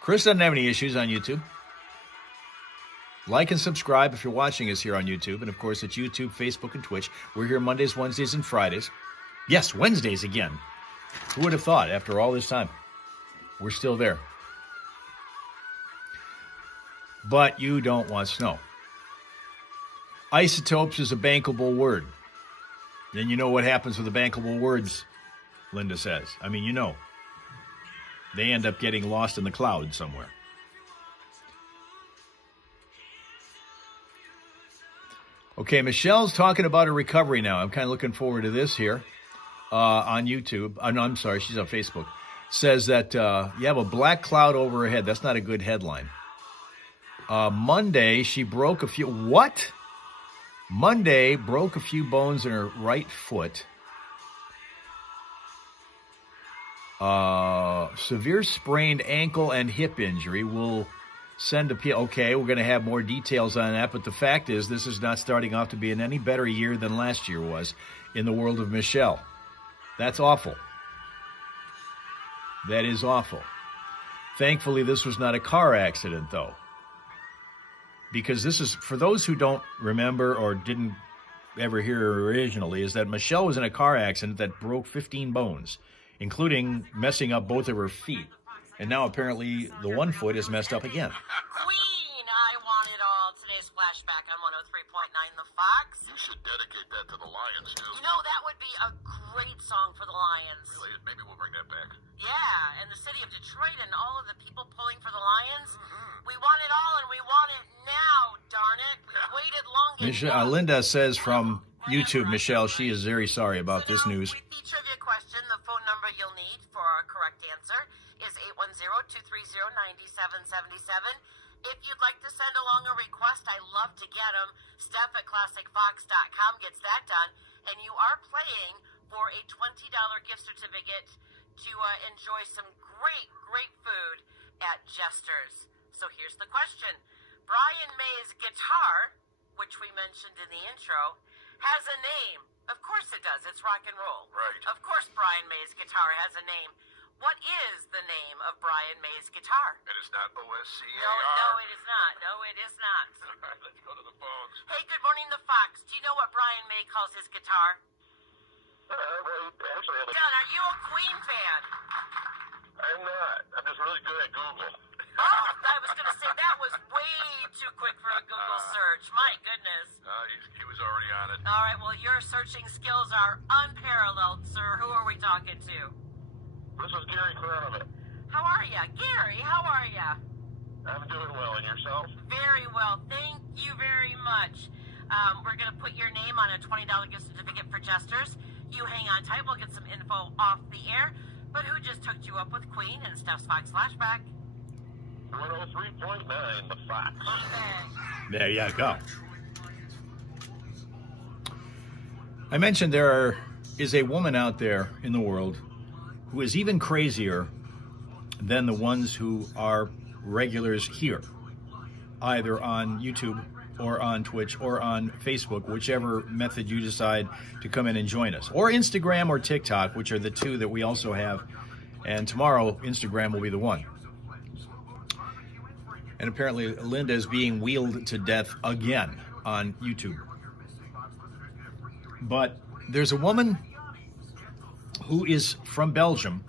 Chris doesn't have any issues on YouTube. Like and subscribe if you're watching us here on YouTube. And, of course, it's YouTube, Facebook, and Twitch. We're here Mondays, Wednesdays, and Fridays. Yes, Wednesdays again. Who would have thought after all this time? We're still there. But you don't want snow. Isotopes is a bankable word. And you know what happens with the bankable words, Linda says. I mean, you know. They end up getting lost in the clouds somewhere. Okay, Michelle's talking about her recovery now. I'm kind of looking forward to this here on YouTube. No, I'm sorry, she's on Facebook. Says that you have a black cloud over her head. That's not a good headline. Monday, she broke a few... What? Monday, broke a few bones in her right foot. Severe sprained ankle and hip injury. Will send a... Okay, we're going to have more details on that, but the fact is this is not starting off to be an any better year than last year was in the world of Michelle. That's awful. That is awful. Thankfully, this was not a car accident, though. Because this is, for those who don't remember or didn't ever hear her originally, is that Michelle was in a car accident that broke 15 bones, including messing up both of her feet. And now apparently the one foot is messed up again. Queen, I Want It All. Today's flashback on 103.9 The Fox. You should dedicate that to the Lions, too. You know, that would be a great song for the Lions. Really? Maybe we'll bring that back. Yeah, and the city of Detroit and all of the people pulling for the Lions. Mm-hmm. We want it all, and we want it now, darn it. We've waited long enough. Linda says from YouTube, Michelle, she is very sorry about this news. With the trivia question, the phone number you'll need for a correct answer is 810-230-9777. If you'd like to send along a request, I love to get them. Steph at ClassicFox.com gets that done. And you are playing for a $20 gift certificate to enjoy some great, great food at Jester's. So here's the question. Brian May's guitar, which we mentioned in the intro, has a name. Of course it does. It's rock and roll. Right. Of course Brian May's guitar has a name. What is the name of Brian May's guitar? And it's not O-S-C-A-R. No, it is not. No, it is not. All right, let's go to the phones. Hey, good morning, The Fox. Do you know what Brian May calls his guitar? Actually, John, are you a Queen fan? I'm not. I'm just really good at Google. Oh, I was going to say that was way too quick for a Google search. My goodness. He was already on it. All right, well, your searching skills are unparalleled, sir. Who are we talking to? This is Gary Kronovic. How are you? Gary, how are you? I'm doing well. And yourself? Very well. Thank you very much. We're going to put your name on a $20 gift certificate for Jesters. You hang on tight. We'll get some info off the air. But who just hooked you up with Queen and Steph's Fox Flashback? 103.9, the Fox. There you go. I mentioned there is a woman out there in the world who is even crazier than the ones who are regulars here, either on YouTube or on Twitch or on Facebook, whichever method you decide to come in and join us, or Instagram or TikTok, which are the two that we also have. And tomorrow, Instagram will be the one. And apparently, Linda is being wheeled to death again on YouTube. But there's a woman who is from Belgium,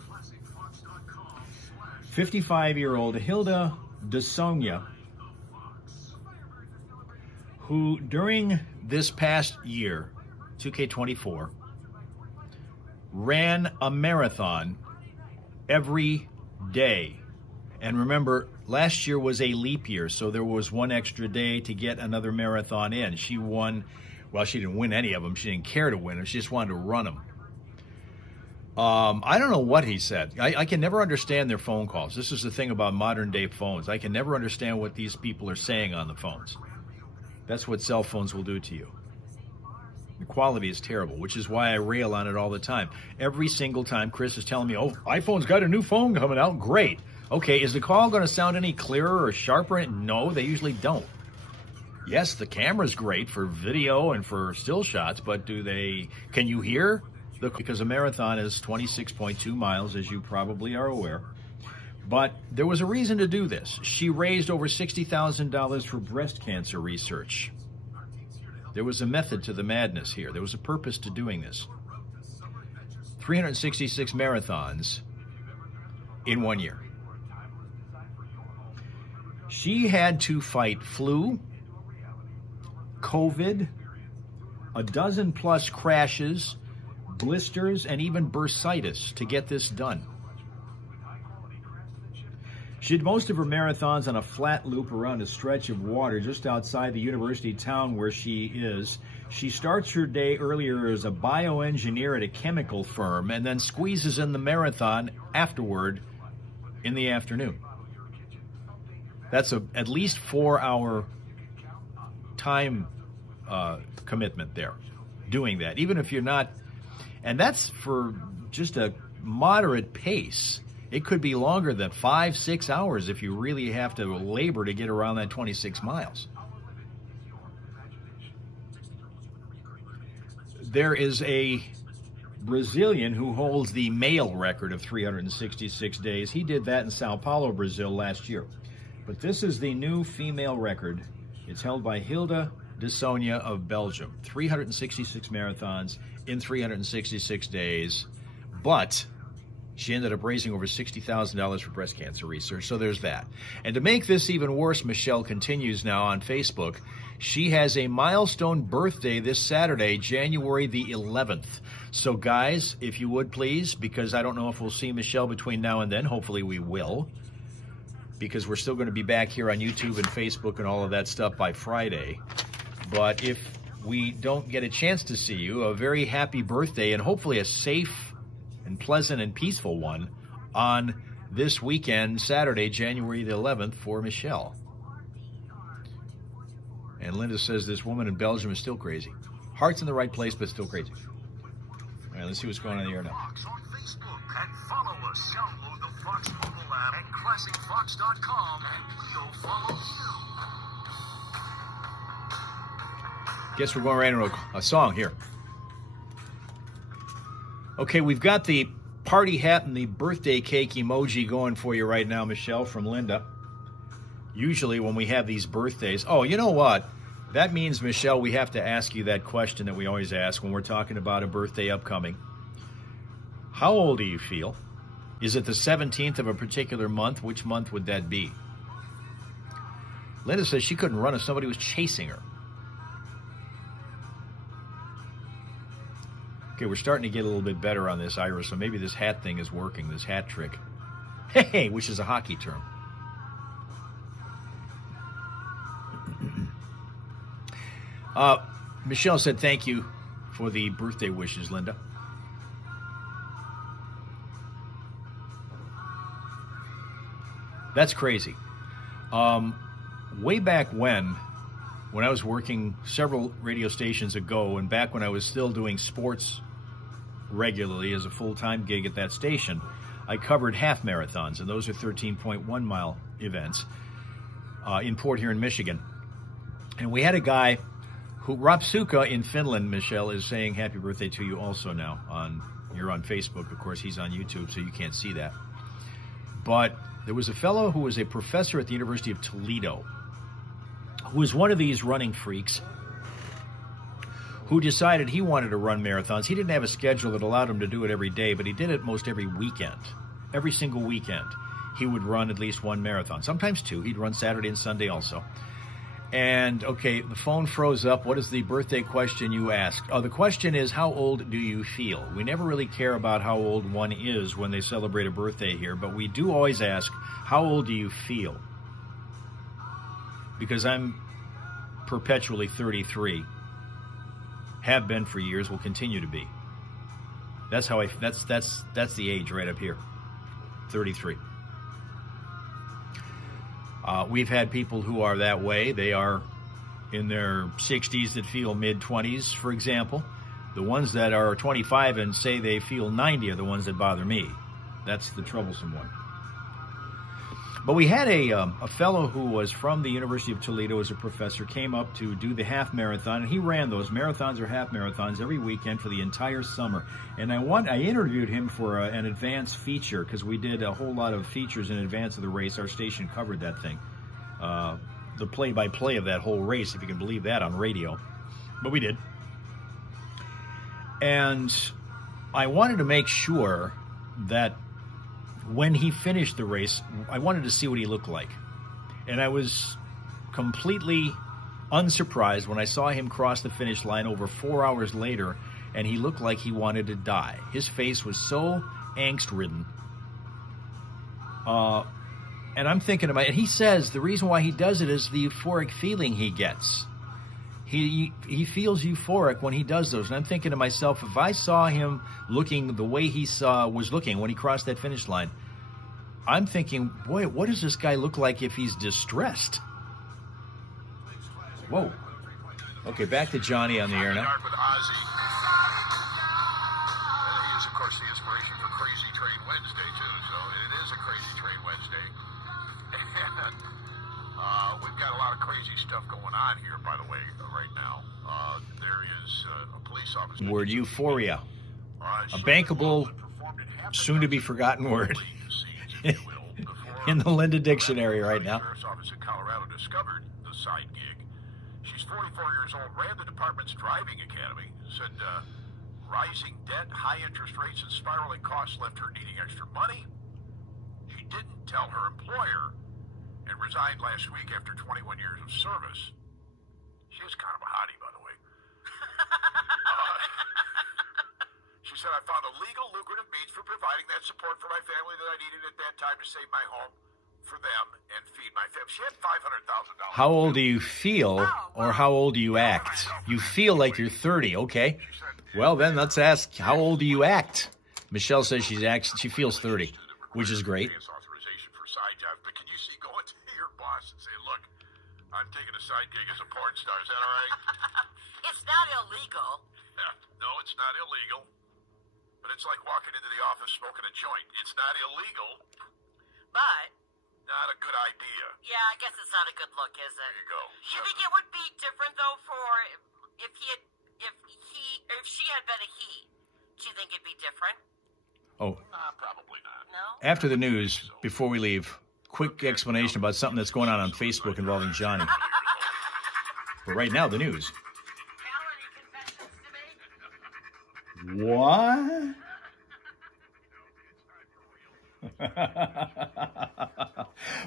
55-year-old Hilda de Sonia, who during this past year, 2K24, ran a marathon every day. And remember, last year was a leap year, so there was one extra day to get another marathon in. She won, well, she didn't win any of them. She didn't care to win them. She just wanted to run them. I don't know what he said. I can never understand their phone calls. This is the thing about modern day phones. I can never understand what these people are saying on the phones. That's what cell phones will do to you. The quality is terrible, which is why I rail on it all the time. Every single time Chris is telling me, oh, iPhone's got a new phone coming out. Great. Okay, is the call going to sound any clearer or sharper? No, they usually don't. Yes, the camera's great for video and for still shots, but can you hear? Look, because a marathon is 26.2 miles, as you probably are aware. But there was a reason to do this. She raised over $60,000 for breast cancer research. There was a method to the madness here. There was a purpose to doing this. 366 marathons in 1 year. She had to fight flu, COVID, a dozen plus crashes, blisters, and even bursitis to get this done. She did most of her marathons on a flat loop around a stretch of water just outside the university town where she is. She starts her day earlier as a bioengineer at a chemical firm and then squeezes in the marathon afterward in the afternoon. That's at least 4-hour time commitment there, doing that, even if you're not, and that's for just a moderate pace. It could be longer than 5-6 hours if you really have to labor to get around that 26 miles. There is a Brazilian who holds the male record of 366 days. He did that in Sao Paulo, Brazil last year. But this is the new female record. It's held by Hilda de Sonia of Belgium. 366 marathons in 366 days. But she ended up raising over $60,000 for breast cancer research, so there's that. And to make this even worse, Michelle continues now on Facebook. She has a milestone birthday this Saturday, January the 11th. So guys, if you would please, because I don't know if we'll see Michelle between now and then, hopefully we will, because we're still going to be back here on YouTube and Facebook and all of that stuff by Friday. But if we don't get a chance to see you, a very happy birthday and hopefully a safe and pleasant and peaceful one on this weekend, Saturday, January the 11th, for Michelle. And Linda says this woman in Belgium is still crazy. Heart's in the right place, but still crazy. All right, let's see what's going on in the air now. Fox on Facebook and follow us. Download the Fox mobile app at ClassicFox.com and we'll follow you. Guess we're going right into a song here. Okay, we've got the party hat and the birthday cake emoji going for you right now, Michelle, from Linda. Usually when we have these birthdays, oh, you know what? That means, Michelle, we have to ask you that question that we always ask when we're talking about a birthday upcoming. How old do you feel? Is it the 17th of a particular month? Which month would that be? Linda says she couldn't run if somebody was chasing her. Okay, we're starting to get a little bit better on this, Ira, so maybe this hat thing is working, this hat trick. Hey, which is a hockey term. Michelle said thank you for the birthday wishes, Linda. That's crazy. Way back when I was working several radio stations ago, and back when I was still doing sports regularly as a full-time gig at that station, I covered half marathons, and those are 13.1 mile events in Port Huron, Michigan. And we had a guy who, Rapsuka in Finland, Michelle, is saying happy birthday to you also now. You're on Facebook, of course, he's on YouTube, so you can't see that. But there was a fellow who was a professor at the University of Toledo, who was one of these running freaks, who decided he wanted to run marathons. He didn't have a schedule that allowed him to do it every day, but he did it most every weekend. Every single weekend, he would run at least one marathon, sometimes two. He'd run Saturday and Sunday also. And, okay, the phone froze up. What is the birthday question you asked? Oh, the question is, how old do you feel? We never really care about how old one is when they celebrate a birthday here, but we do always ask, how old do you feel? Because I'm perpetually 33. Have been for years, will continue to be. That's how that's the age right up here. 33. We've had people who are that way. They are in their 60s that feel mid-20s, for example. The ones that are 25 and say they feel 90 are the ones that bother me. That's the troublesome one. But we had a fellow who was from the University of Toledo as a professor, came up to do the half marathon, and he ran those marathons or half marathons every weekend for the entire summer. And I interviewed him for an advance feature, because we did a whole lot of features in advance of the race. Our station covered that thing, the play-by-play of that whole race, if you can believe that, on radio. But we did. And I wanted to make sure that when he finished the race, I wanted to see what he looked like. And I was completely unsurprised when I saw him cross the finish line over 4 hours later, and he looked like he wanted to die. His face was so angst-ridden. And I'm thinking about it. And he says the reason why he does it is the euphoric feeling he gets. He feels euphoric when he does those. And I'm thinking to myself, if I saw him looking the way he was looking when he crossed that finish line, I'm thinking, boy, what does this guy look like if he's distressed? Whoa. Okay, back to Johnny on the air now. With Ozzy. He is, of course, the inspiration for Crazy Train Wednesday, too. So it is a Crazy Train Wednesday. And we've got a lot of crazy stuff going on here, by the way, right now. There is a police officer. Word euphoria. A bankable, soon-to-be-forgotten word in the Linda Dictionary right now. The sheriff's office in Colorado discovered the side gig. She's 44 years old, ran the department's driving academy, said rising debt, high interest rates, and spiraling costs left her needing extra money. She didn't tell her employer and resigned last week after 21 years of service. She is kind of a hottie, by the way. She said, I found a legal, lucrative means for providing that support for my family that I needed at that time to save my home for them and feed my family. She had $500,000. How old do you feel, or how old do you act? You feel like you're 30, okay. Well, then let's ask, how old do you act? Michelle says she feels 30, which is great. Authorization for side jobs, but can you see going to your boss and say, look, I'm taking a side gig as a porn star. Is that all right? It's not illegal. Yeah, no, it's not illegal. But it's like walking into the office smoking a joint. It's not illegal. But Not a good idea. yeah, I guess it's not a good look, is it? There you go. You think it would be different though for if she had been a he? Do you think it'd be different? Oh, Probably not. No. after the news, before we leave, quick explanation about something that's going on Facebook involving Johnny. But right now, the news. Hal, any confessions to make? What?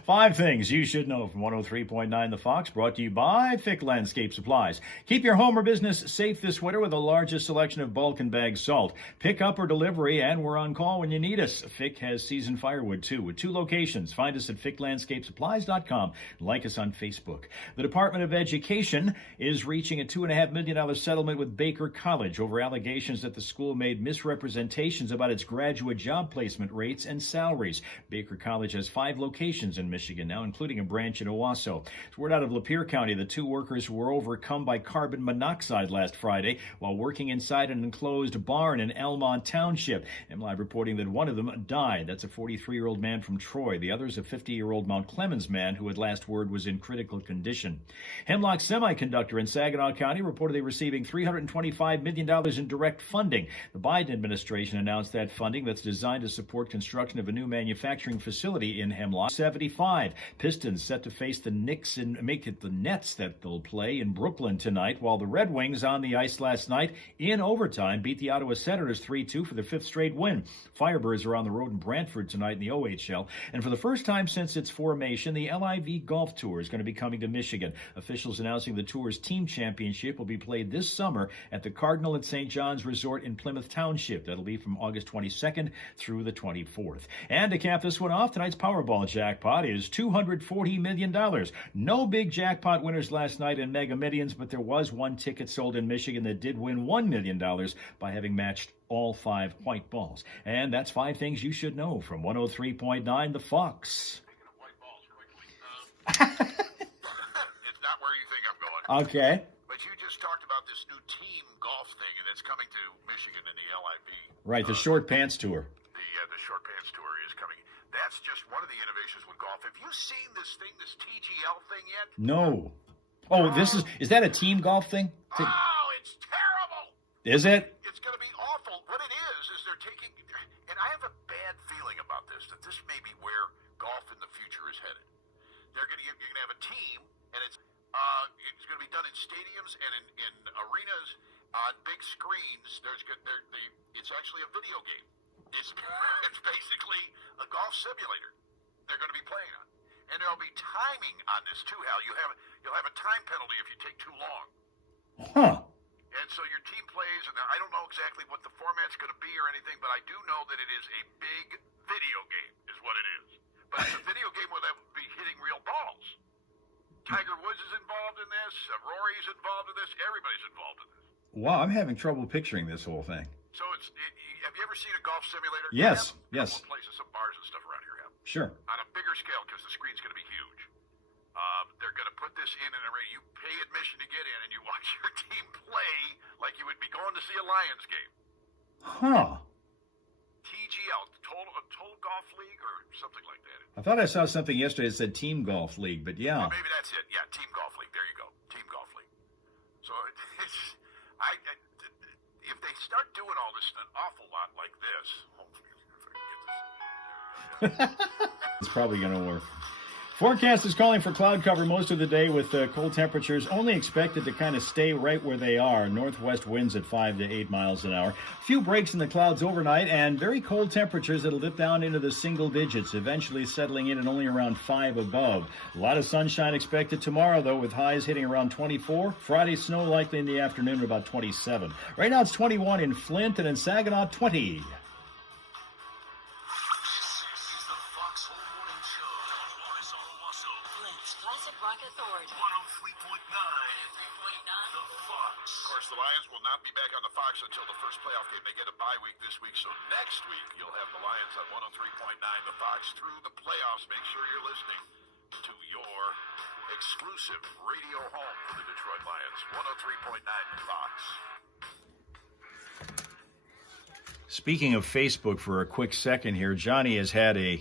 5 things you should know from 103.9 The Fox, brought to you by Fick Landscape Supplies. Keep your home or business safe this winter with the largest selection of bulk and bag salt. Pick up or delivery, and we're on call when you need us. Fick has seasoned firewood, too, with 2 locations. Find us at ficklandscapesupplies.com. Like us on Facebook. The Department of Education is reaching a $2.5 million settlement with Baker College over allegations that the school made misrepresentations about its graduate job placement rates and salaries. Baker College has 5 locations in Michigan now, including a branch in Owasso. It's word out of Lapeer County. The 2 workers were overcome by carbon monoxide last Friday while working inside an enclosed barn in Elmont Township. MLive reporting that one of them died. That's a 43-year-old man from Troy. The other is a 50-year-old Mount Clemens man who, at last word, was in critical condition. Hemlock Semiconductor in Saginaw County reportedly receiving $325 million in direct funding. The Biden administration announced that funding that's designed to support construction of a new manufacturing facility in Hemlock. 75. Pistons set to face the Knicks and make it the Nets that they'll play in Brooklyn tonight, while the Red Wings on the ice last night in overtime beat the Ottawa Senators 3-2 for their 5th straight win. Firebirds are on the road in Brantford tonight in the OHL, and for the first time since its formation, the LIV Golf Tour is going to be coming to Michigan. Officials announcing the tour's team championship will be played this summer at the Cardinal at St. John's Resort in Plymouth Township. That'll be from August 22nd through the 24th. And to cap this one off, tonight's Powerball jackpot is $240 million. No big jackpot winners last night in Mega Millions, but there was one ticket sold in Michigan that did win $1 million by having matched all 5 white balls. And that's 5 things you should know from 103.9 The Fox. Speaking of white balls, quickly. It's not where you think I'm going. Okay. But you just talked about this new team golf thing, and it's coming to Michigan in the LIV. Right, the short pants tour. The short pants tour is coming. That's just one of the innovations with golf. Have you seen this thing, this TGL thing yet? No. Oh, is that a team golf thing? Oh, it's terrible. Is it? It's going to be awful. What it is they're taking, and I have a bad feeling about this, that this may be where golf in the future is headed. You're going to have a team, and it's going to be done in stadiums and in arenas on big screens. It's actually a video game. It's basically a golf simulator they're going to be playing on. And there'll be timing on this too, Hal. You'll have a time penalty if you take too long. Huh. And so your team plays, and I don't know exactly what the format's going to be or anything, but I do know that it is a big video game, is what it is. But it's a video game where they'll be hitting real balls. Tiger Woods is involved in this. Rory's involved in this. Everybody's involved in this. Wow, I'm having trouble picturing this whole thing. So have you ever seen a golf simulator? Yes, yes. A couple places, some bars and stuff around here have. Sure. On a bigger scale, because the screen's going to be huge. They're going to put this in an array. You pay admission to get in, and you watch your team play like you would be going to see a Lions game. Huh. TGL, Total Golf League, or something like that. I thought I saw something yesterday that said Team Golf League, but yeah. Well, maybe that's it. Yeah, Team Golf League. There you go. Team Golf League. So if they start doing all this an awful lot like this, hopefully, if I can get this. It's probably going to work. Forecast is calling for cloud cover most of the day with cold temperatures only expected to kind of stay right where they are. Northwest winds at 5 to 8 miles an hour. A few breaks in the clouds overnight and very cold temperatures that'll dip down into the single digits, eventually settling in at only around 5 above. A lot of sunshine expected tomorrow, though, with highs hitting around 24. Friday, snow likely in the afternoon at about 27. Right now it's 21 in Flint and in Saginaw, 20. Rock Authority. 103.9. The Fox. Of course, the Lions will not be back on the Fox until the first playoff game. They get a bye week this week, so next week you'll have the Lions on 103.9 The Fox through the playoffs. Make sure you're listening to your exclusive radio home for the Detroit Lions. 103.9 The Fox. Speaking of Facebook for a quick second here, Johnny has had a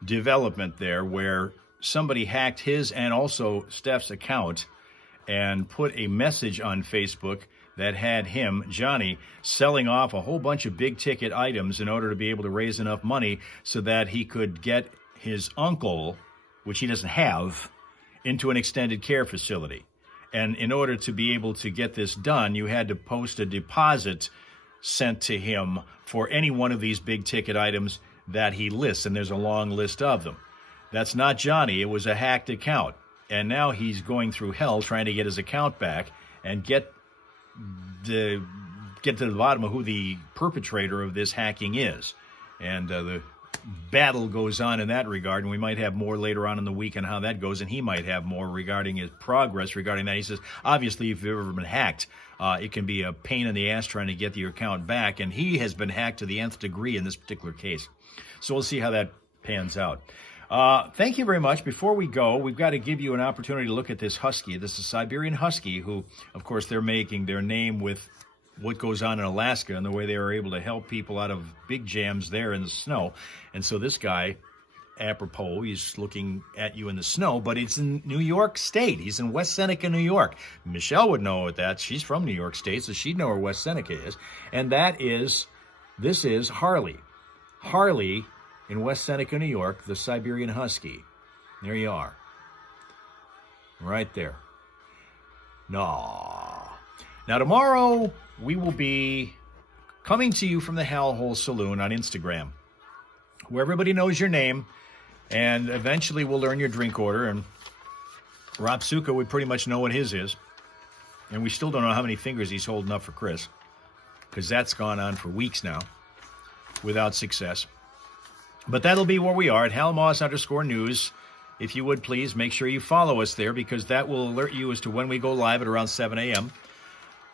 development there where somebody hacked his and also Steph's account and put a message on Facebook that had him, Johnny, selling off a whole bunch of big-ticket items in order to be able to raise enough money so that he could get his uncle, which he doesn't have, into an extended care facility. And in order to be able to get this done, you had to post a deposit sent to him for any one of these big-ticket items that he lists, and there's a long list of them. That's not Johnny. It was a hacked account. And now he's going through hell trying to get his account back and get to the bottom of who the perpetrator of this hacking is. And the battle goes on in that regard, and we might have more later on in the week on how that goes, and he might have more regarding his progress regarding that. He says, obviously, if you've ever been hacked, it can be a pain in the ass trying to get your account back, and he has been hacked to the nth degree in this particular case. So we'll see how that pans out. Thank you very much. Before we go, we've got to give you an opportunity to look at this husky. This is a Siberian husky who, of course, they're making their name with what goes on in Alaska and the way they are able to help people out of big jams there in the snow. And so this guy, apropos, he's looking at you in the snow, but it's in New York State. He's in West Seneca, New York. Michelle would know that. She's from New York State, so she'd know where West Seneca is. And this is Harley. Harley in West Seneca, New York, the Siberian husky. There you are. Right there. No. Now, tomorrow, we will be coming to you from the Hal Hole Saloon on Instagram, where everybody knows your name, and eventually we'll learn your drink order. And Rob Suka, we pretty much know what his is. And we still don't know how many fingers he's holding up for Chris, because that's gone on for weeks now without success. But that'll be where we are at Hal Maas _news. If you would please make sure you follow us there, because that will alert you as to when we go live at around 7 a.m.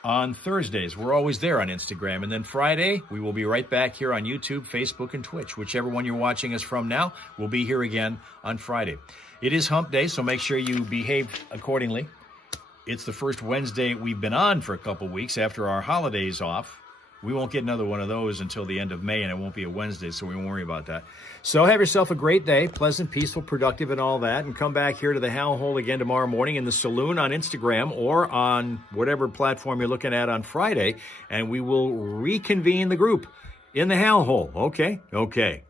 on Thursdays. We're always there on Instagram. And then Friday, we will be right back here on YouTube, Facebook, and Twitch. Whichever one you're watching us from now, we'll be here again on Friday. It is hump day, so make sure you behave accordingly. It's the first Wednesday we've been on for a couple weeks after our holidays off. We won't get another one of those until the end of May, and it won't be a Wednesday, so we won't worry about that. So have yourself a great day, pleasant, peaceful, productive, and all that, and come back here to the Hal Hole again tomorrow morning in the saloon on Instagram or on whatever platform you're looking at on Friday, and we will reconvene the group in the Hal Hole. Okay? Okay.